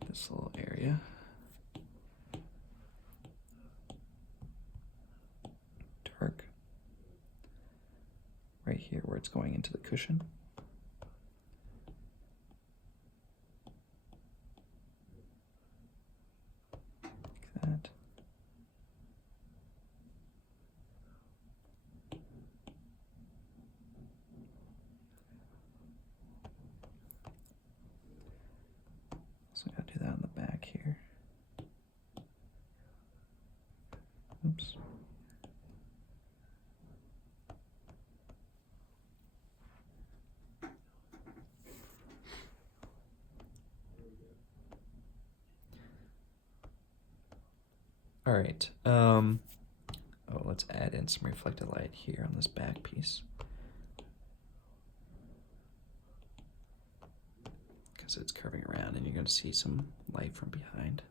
this little area dark right here where it's going into the cushion. Like that. So I gotta do that on the back here. Oops. All right. Oh, let's add in some reflected light here on this back piece, because it's curving around and you're going to see some light from behind.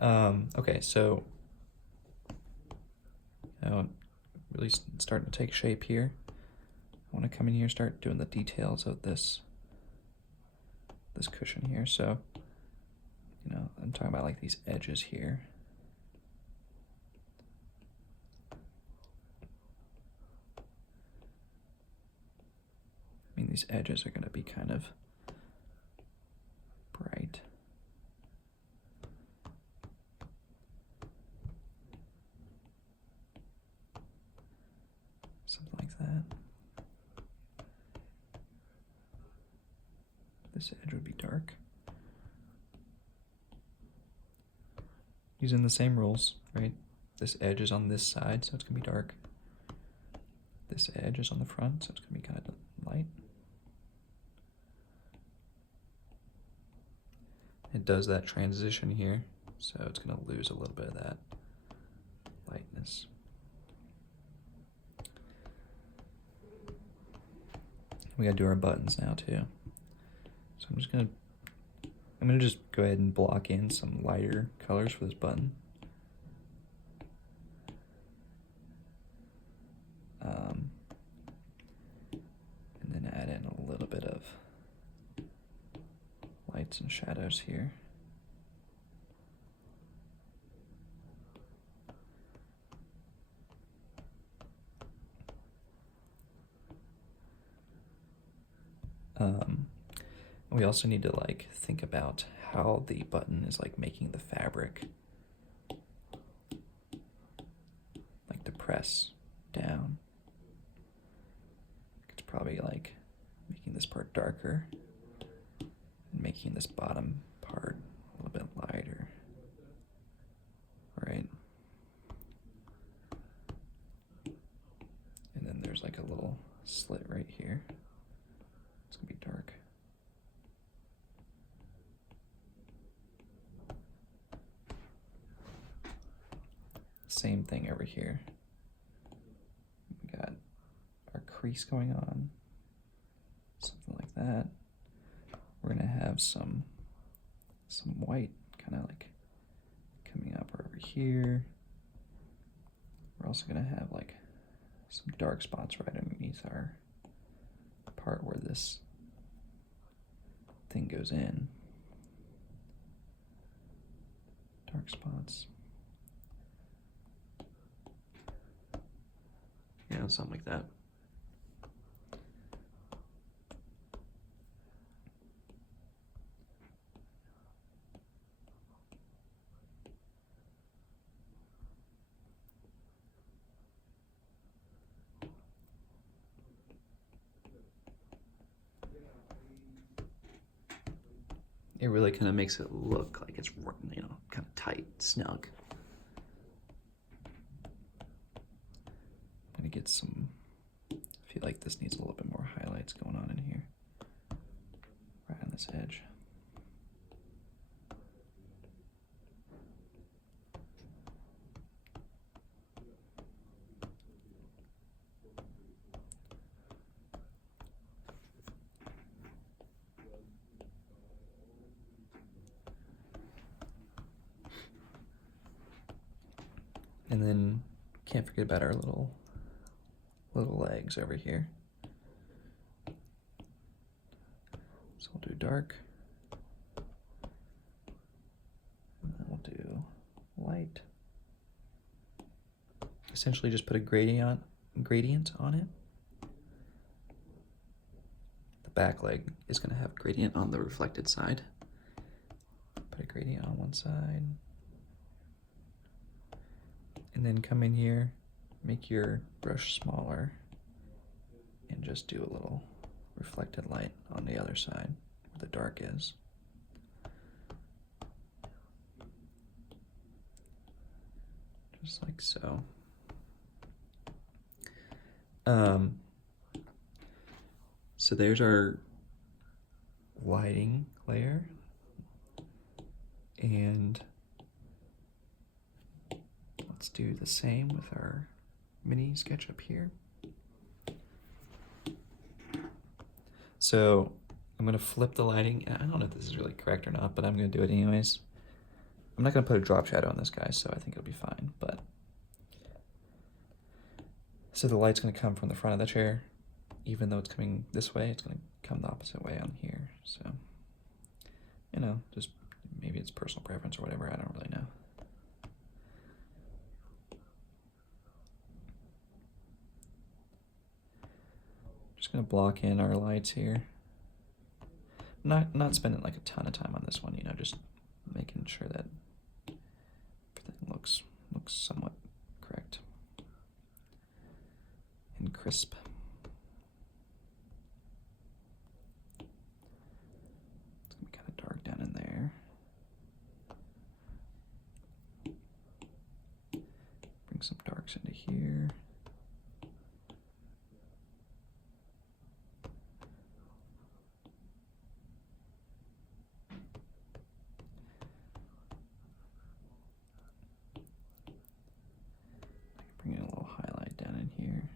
Okay, so really starting to take shape here. I want to come in here and start doing the details of this cushion here. So, I'm talking about like these edges here. I mean, these edges are going to be kind of bright. Something like that. This edge would be dark. Using the same rules, right? This edge is on this side, so it's going to be dark. This edge is on the front, so it's going to be kind of light. It does that transition here, so it's going to lose a little bit of that lightness. We got to do our buttons now too. So I'm gonna just go ahead and block in some lighter colors for this button. And then add in a little bit of lights and shadows here. We also need to like think about how the button is like making the fabric like to press down. It's probably like making this part darker and making this bottom part a little bit lighter, right? And then there's like a little slit right here. It's gonna be dark. Same thing over here. We got our crease going on, something like that. We're gonna have some white kind of like coming up over here. We're also gonna have like some dark spots right underneath our part where this thing goes in. Dark spots. Yeah, something like that. It really kind of makes it look like it's, kind of tight, snug. I'm gonna get some, I feel like this needs a little bit more highlights going on in here, right on this edge. And then can't forget about our little legs over here. So we'll do dark. And then we'll do light. Essentially just put a gradient on it. The back leg is going to have gradient on the reflected side. Put a gradient on one side. And then come in here, make your brush smaller, and just do a little reflected light on the other side where the dark is. Just like so. So there's our lighting layer, and let's do the same with our mini sketch up here. So I'm gonna flip the lighting. I don't know if this is really correct or not, but I'm gonna do it anyways. I'm not gonna put a drop shadow on this guy, so I think it'll be fine, but. So the light's gonna come from the front of the chair, even though it's coming this way, it's gonna come the opposite way on here, so. You know, just maybe it's personal preference or whatever, I don't really know. Just gonna block in our lights here. Not spending like a ton of time on this one, you know, just making sure that everything looks somewhat correct and crisp. It's gonna be kind of dark down in there. Bring some darks into here. Bring in a little highlight down in here.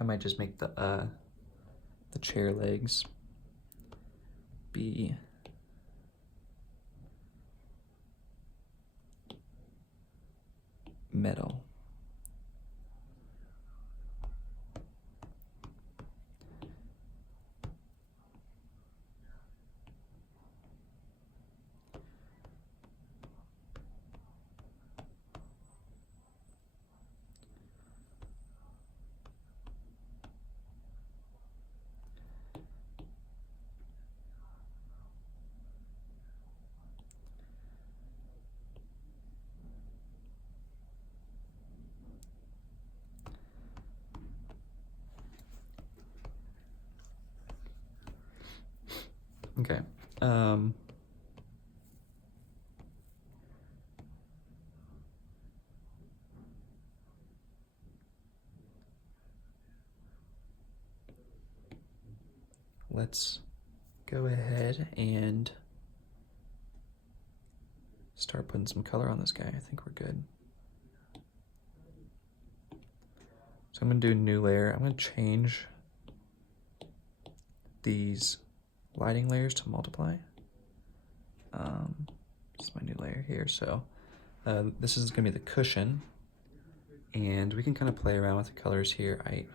I might just make the chair legs be metal. Okay. Let's go ahead and start putting some color on this guy. I think we're good. So I'm gonna do a new layer. I'm gonna change these lighting layers to multiply. This is my new layer here. So this is gonna be the cushion, and we can kind of play around with the colors here. I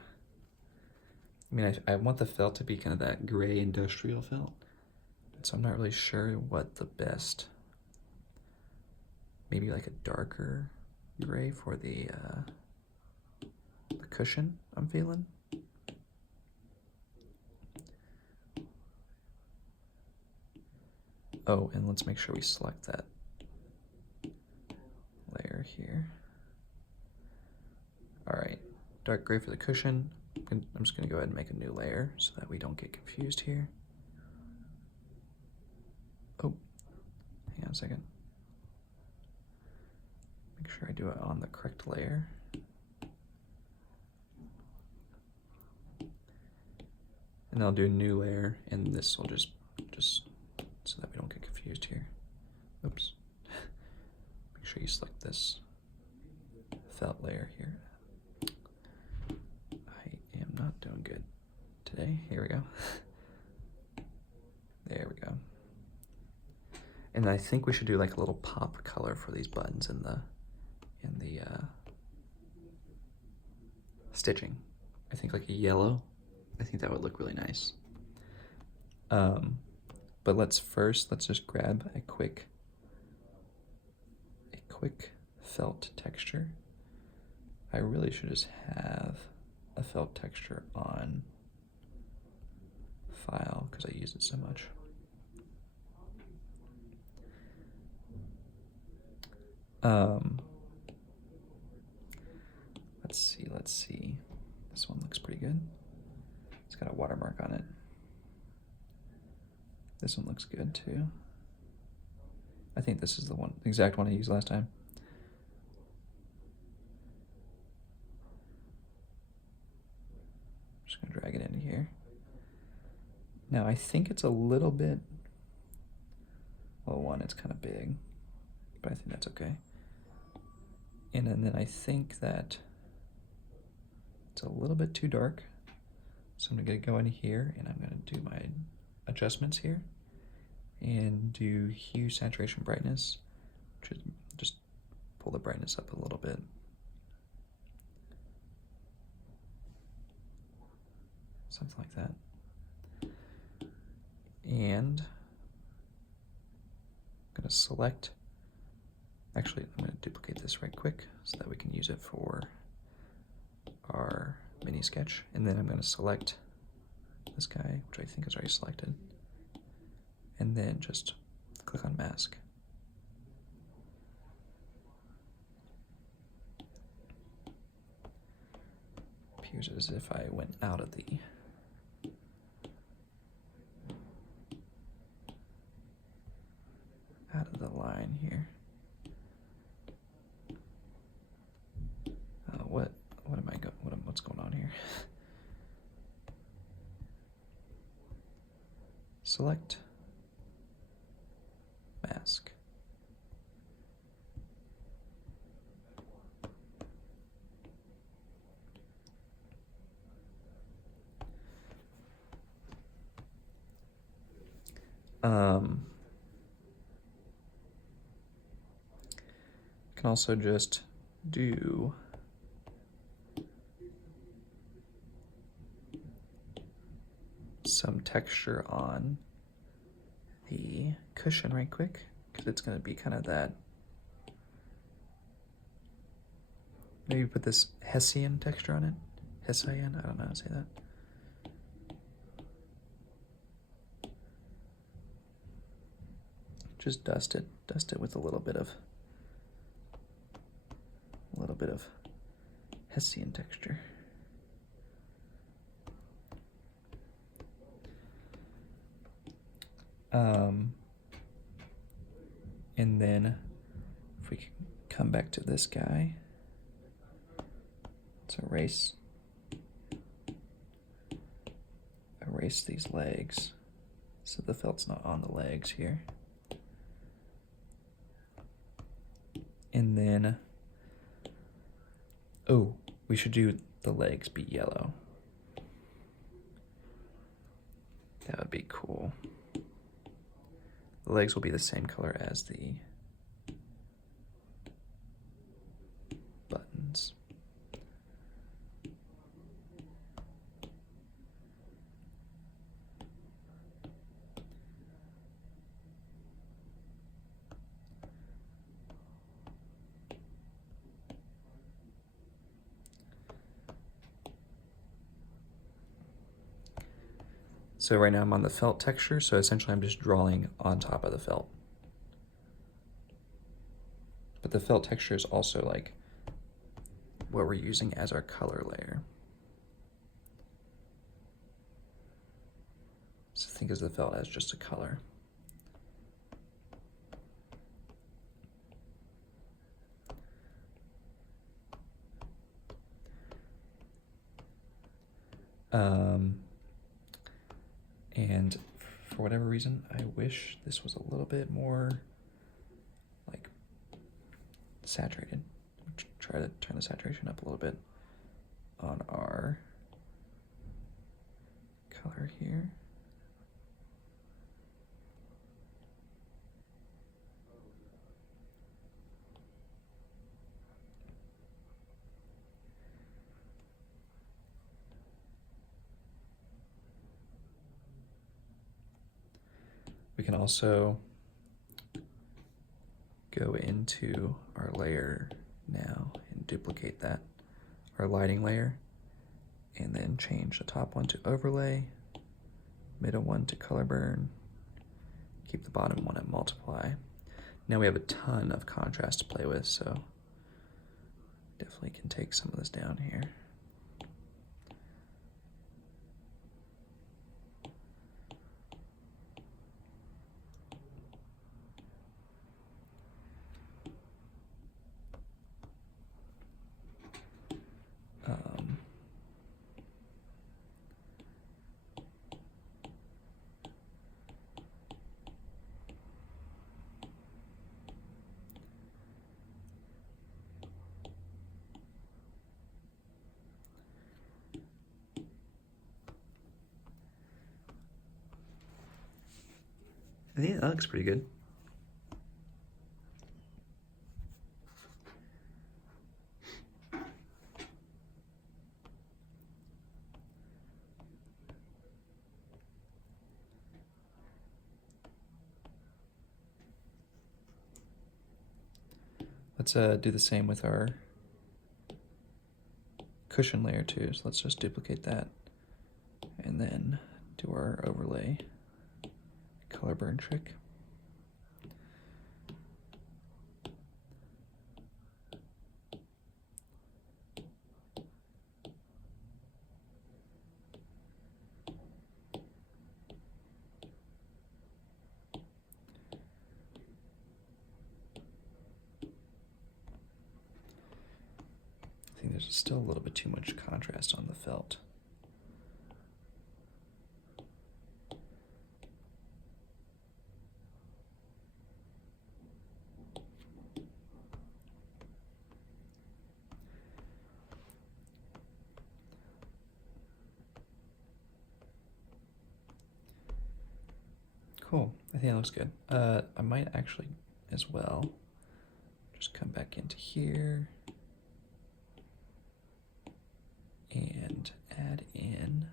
mean, I want the felt to be kind of that gray industrial felt, so I'm not really sure what the best, maybe like a darker gray for the cushion I'm feeling. Oh, and let's make sure we select that layer here. All right, dark gray for the cushion. I'm just gonna go ahead and make a new layer so that we don't get confused here. Oh, hang on a second. Make sure I do it on the correct layer. And I'll do a new layer, and this will just so that we don't get confused here. Oops. Make sure you select this felt layer here. I am not doing good today. Here we go. There we go. And I think we should do like a little pop color for these buttons in the stitching. I think like a yellow. I think that would look really nice. But let's just grab a quick felt texture. I really should just have a felt texture on file because I use it so much. Let's see. This one looks pretty good. It's got a watermark on it. This one looks good too. I think this is the exact one I used last time. Just gonna drag it into here. Now I think it's a little bit, well, one, it's kind of big, but I think that's okay. And then I think that it's a little bit too dark. So I'm gonna go in here and I'm gonna do my adjustments here and do hue, saturation, brightness. Just pull the brightness up a little bit. Something like that. And I'm gonna select, actually I'm gonna duplicate this right quick so that we can use it for our mini sketch. And then I'm gonna select this guy, which I think is already selected. And then just click on mask. Appears as if I went out of the line here. What's going on here? Select mask. Can also just do some texture on the cushion right quick, because it's going to be kind of that, maybe put this Hessian texture on it. Hessian, I don't know how to say that. Just dust it with a little bit of Hessian texture. And then if we can come back to this guy, let's erase these legs so the felt's not on the legs here. And then, oh, we should do the legs be yellow. That would be cool. The legs will be the same color as the buttons. So right now I'm on the felt texture, so essentially I'm just drawing on top of the felt. But the felt texture is also like what we're using as our color layer. So think of the felt as just a color. And for whatever reason, I wish this was a little bit more like saturated. Try to turn the saturation up a little bit on our color here. We can also go into our layer now and duplicate that, our lighting layer, and then change the top one to overlay, middle one to color burn, keep the bottom one at multiply. Now we have a ton of contrast to play with, so definitely can take some of this down here. I think that looks pretty good. Let's do the same with our cushion layer too. So let's just duplicate that and then do our overlay color burn trick. I think there's still a little bit too much contrast on the felt. Cool, I think that looks good. I might actually as well just come back into here and add in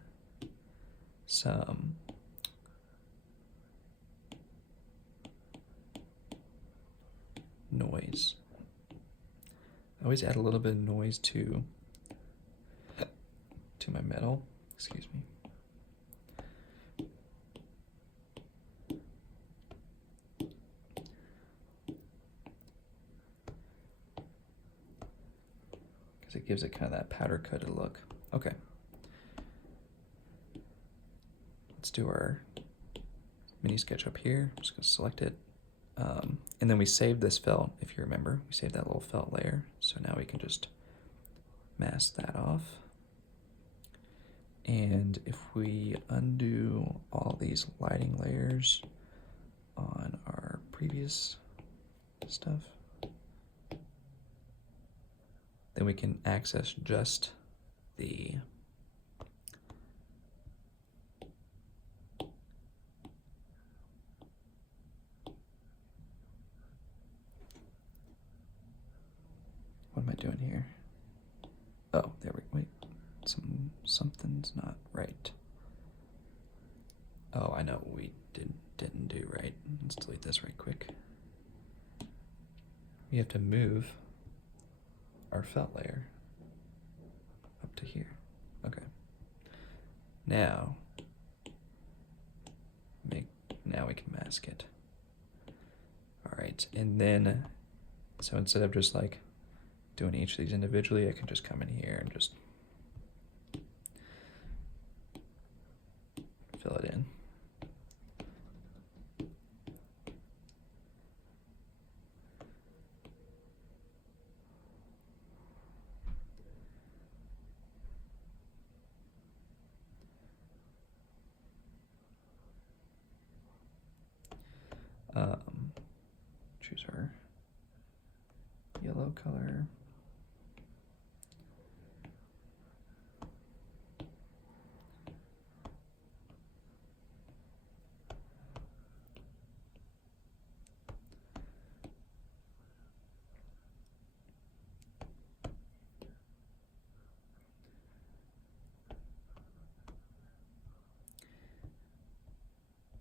some noise. I always add a little bit of noise to my metal, excuse me. Because it gives it kind of that powder coated look. Okay. Let's do our mini sketch up here. I'm just gonna select it. And then we saved this felt, if you remember. We saved that little felt layer. So now we can just mask that off. And if we undo all these lighting layers on our previous stuff, then we can access just the what am I doing here? Oh, there we go. Wait, something's not right. Oh, I know what we didn't do right. Let's delete this right quick. We have to move our felt layer up to here. Okay. Now we can mask it. All right, and then so instead of just like doing each of these individually, I can just come in here and just fill it in. Choose our yellow color.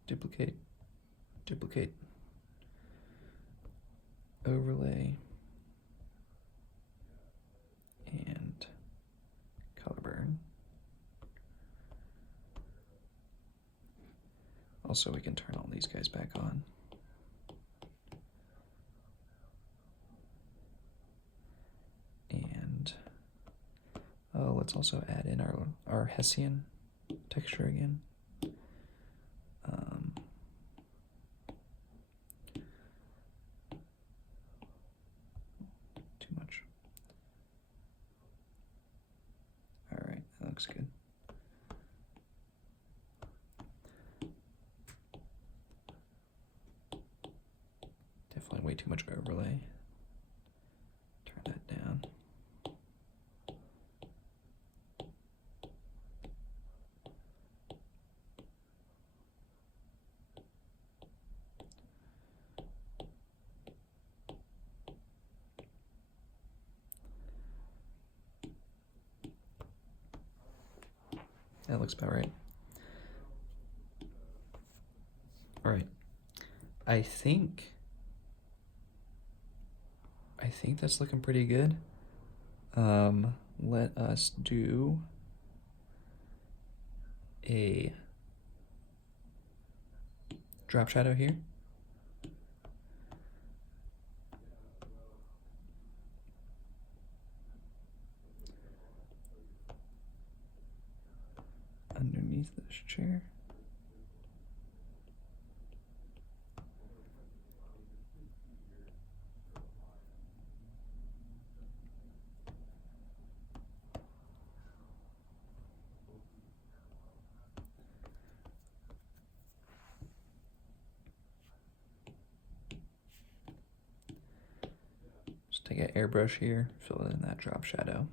Duplicate, duplicate, overlay, and color burn. Also, we can turn all these guys back on. And let's also add in our Hessian texture again. Too much. looks good. Definitely way too much overlay. Turn that down. That looks about right. All right. I think that's looking pretty good. Let us do a drop shadow here. Underneath this chair. Just take an airbrush here, fill it in that drop shadow.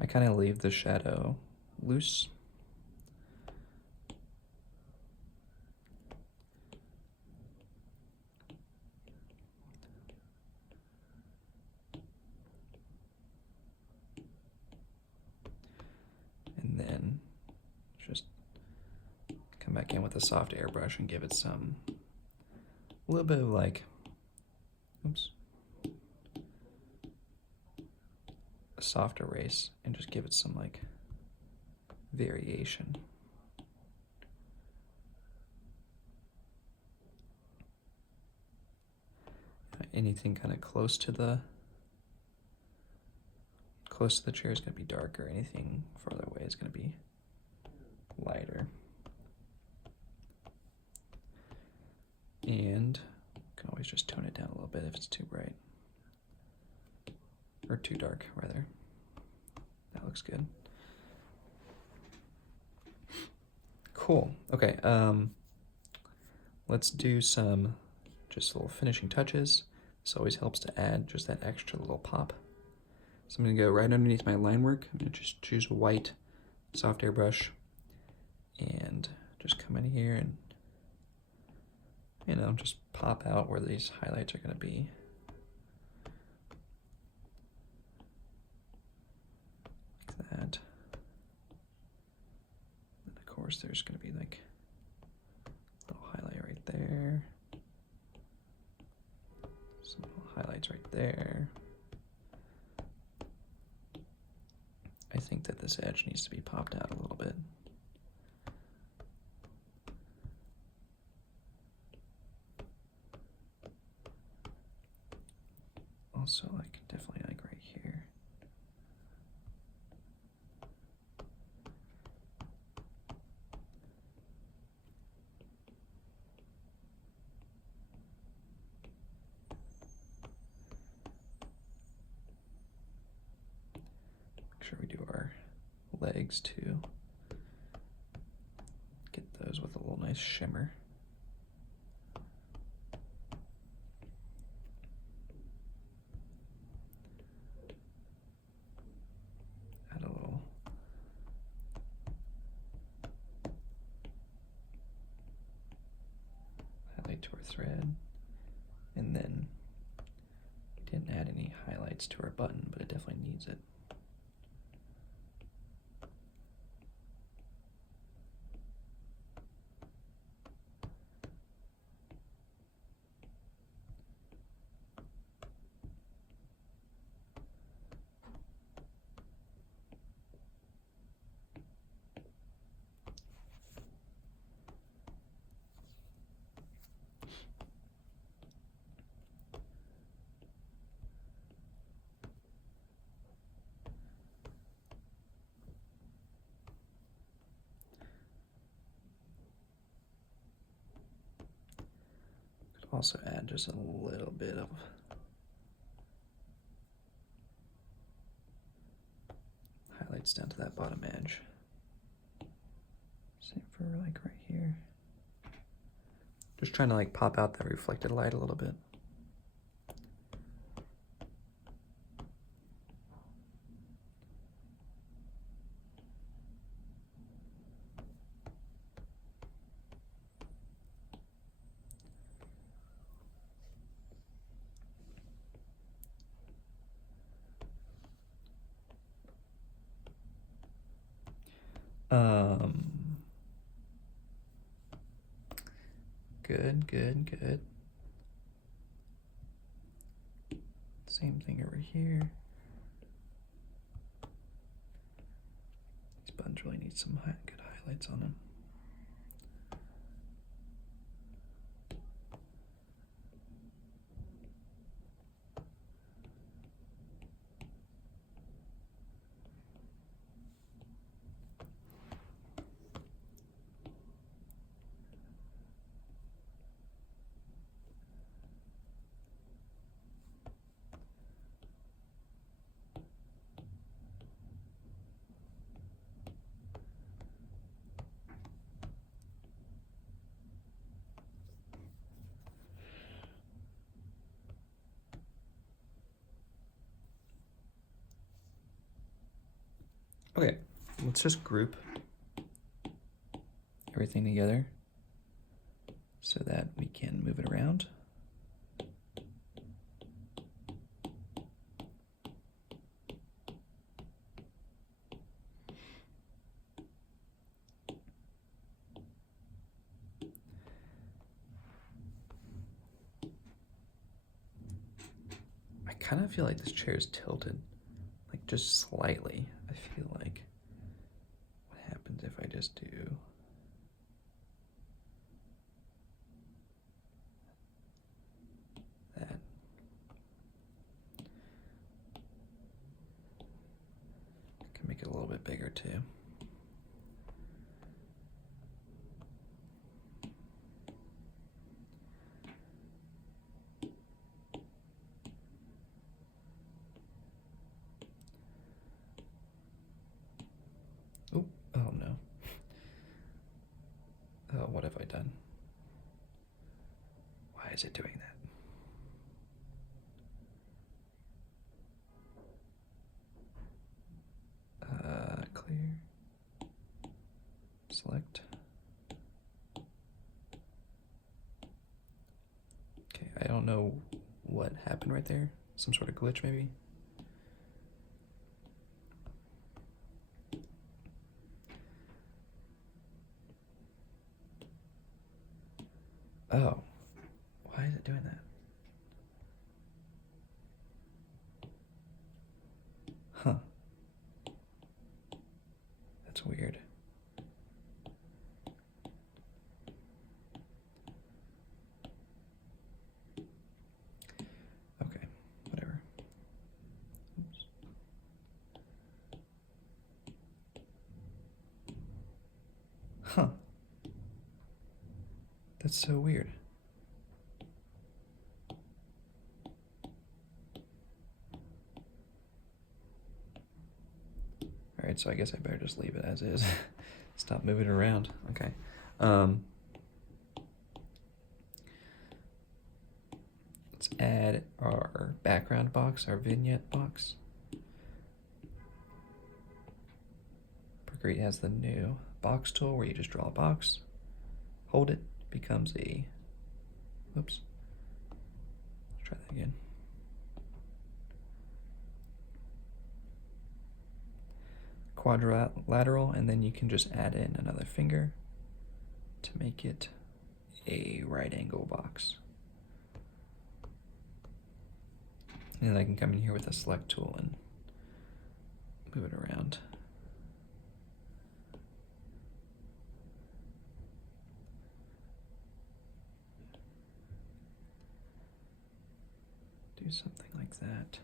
I kind of leave the shadow loose. And then just come back in with a soft airbrush and give it some, a little bit of like, oops, a soft erase, and just give it some like variation. Anything kind of close to the chair is going to be darker. Anything further away is going to be lighter. And you can always just tone it down a little bit if it's too bright. Or too dark, rather. That looks good. Cool. Okay, let's do some just little finishing touches. This always helps to add just that extra little pop. So I'm going to go right underneath my line work. I'm going to just choose a white soft airbrush and just come in here and, you know, just pop out where these highlights are going to be. Like that. And of course there's going to be like a little highlight right there. Some little highlights right there. I think that this edge needs to be popped out a little bit. Also, like, definitely like right here. Make sure we do our legs too. Get those with a little nice shimmer. Add a little highlight to our thread. And then we didn't add any highlights to our button, but it definitely needs it. also add just a little bit of highlights down to that bottom edge. Same for like right here. Just trying to like pop out that reflected light a little bit. Good. Same thing over here. These buttons really need some good highlights on them. Okay, let's just group everything together so that we can move it around. I kind of feel like this chair is tilted, like just slightly. I feel like, what happens if I just do that? I can make it a little bit bigger too. Oh no. Oh, what have I done? Why is it doing that? Clear. Select. Okay, I don't know what happened right there. Some sort of glitch maybe? Oh, why is it doing that? Huh. That's weird. Okay, whatever. Oops. Huh. That's so weird. All right, so I guess I better just leave it as is. Stop moving it around. Okay. Let's add our background box, our vignette box. Procreate has the new box tool where you just draw a box, hold it, becomes a, oops, let's try that again. Quadrilateral, and then you can just add in another finger to make it a right angle box. And then I can come in here with a select tool and move it around. Do something like that.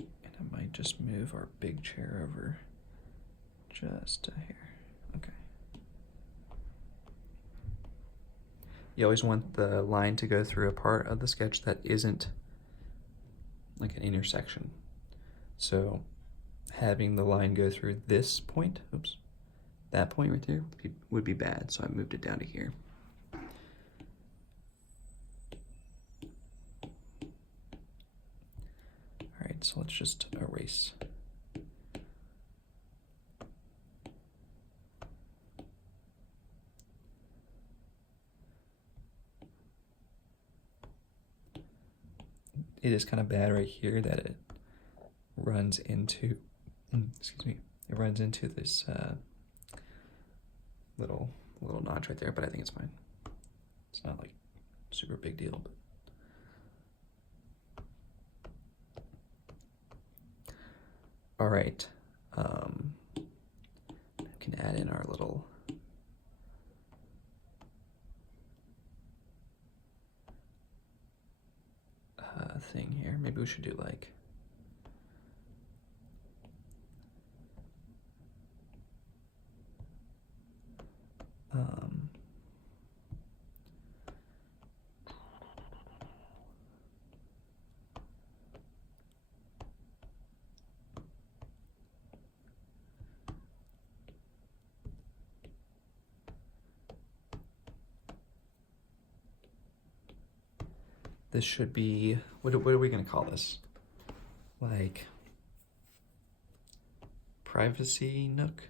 And I might just move our big chair over just here. Okay. you always want the line to go through a part of the sketch that isn't like an intersection. So having the line go through this point, oops, that point right there would be bad, so I moved it down to here. All right, so let's just erase. It is kind of bad right here that it runs into, excuse me, it runs into this little notch right there, but I think it's fine. It's not like super big deal, but. All right, we can add in our little thing here. Maybe we should do like this should be, what are we gonna call this? Like privacy nook?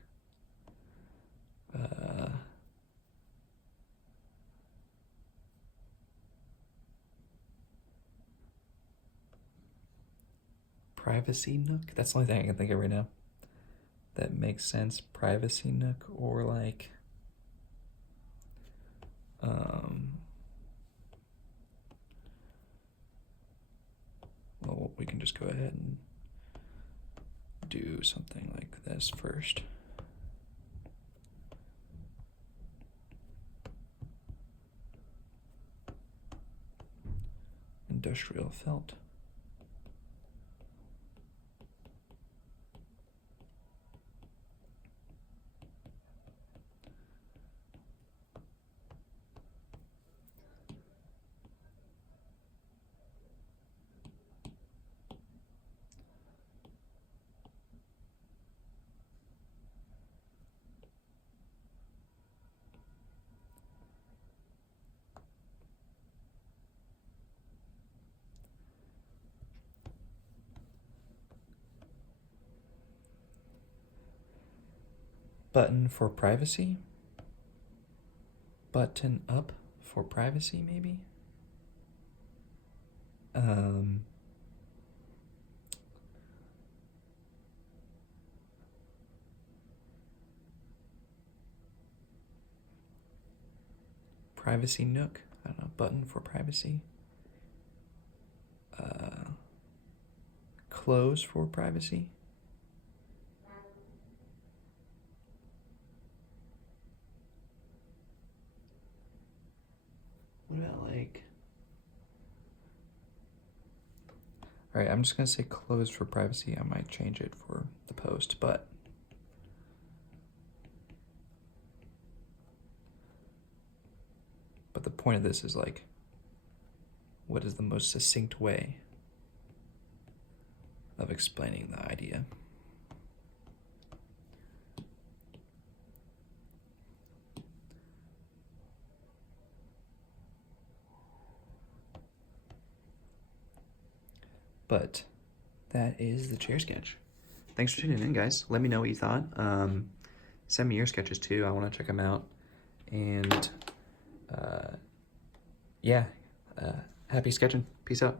Privacy nook? That's the only thing I can think of right now that makes sense. Privacy nook, or like well, we can just go ahead and do something like this first. Industrial felt. Button for privacy? Button up for privacy, maybe? Privacy nook? I don't know, button for privacy. Close for privacy? What about like, all right, I'm just gonna say close for privacy. I might change it for the post, but the point of this is like, what is the most succinct way of explaining the idea? But that is the chair sketch. Thanks for tuning in, guys. Let me know what you thought. Send me your sketches too. I want to check them out. And yeah, happy sketching. Peace out.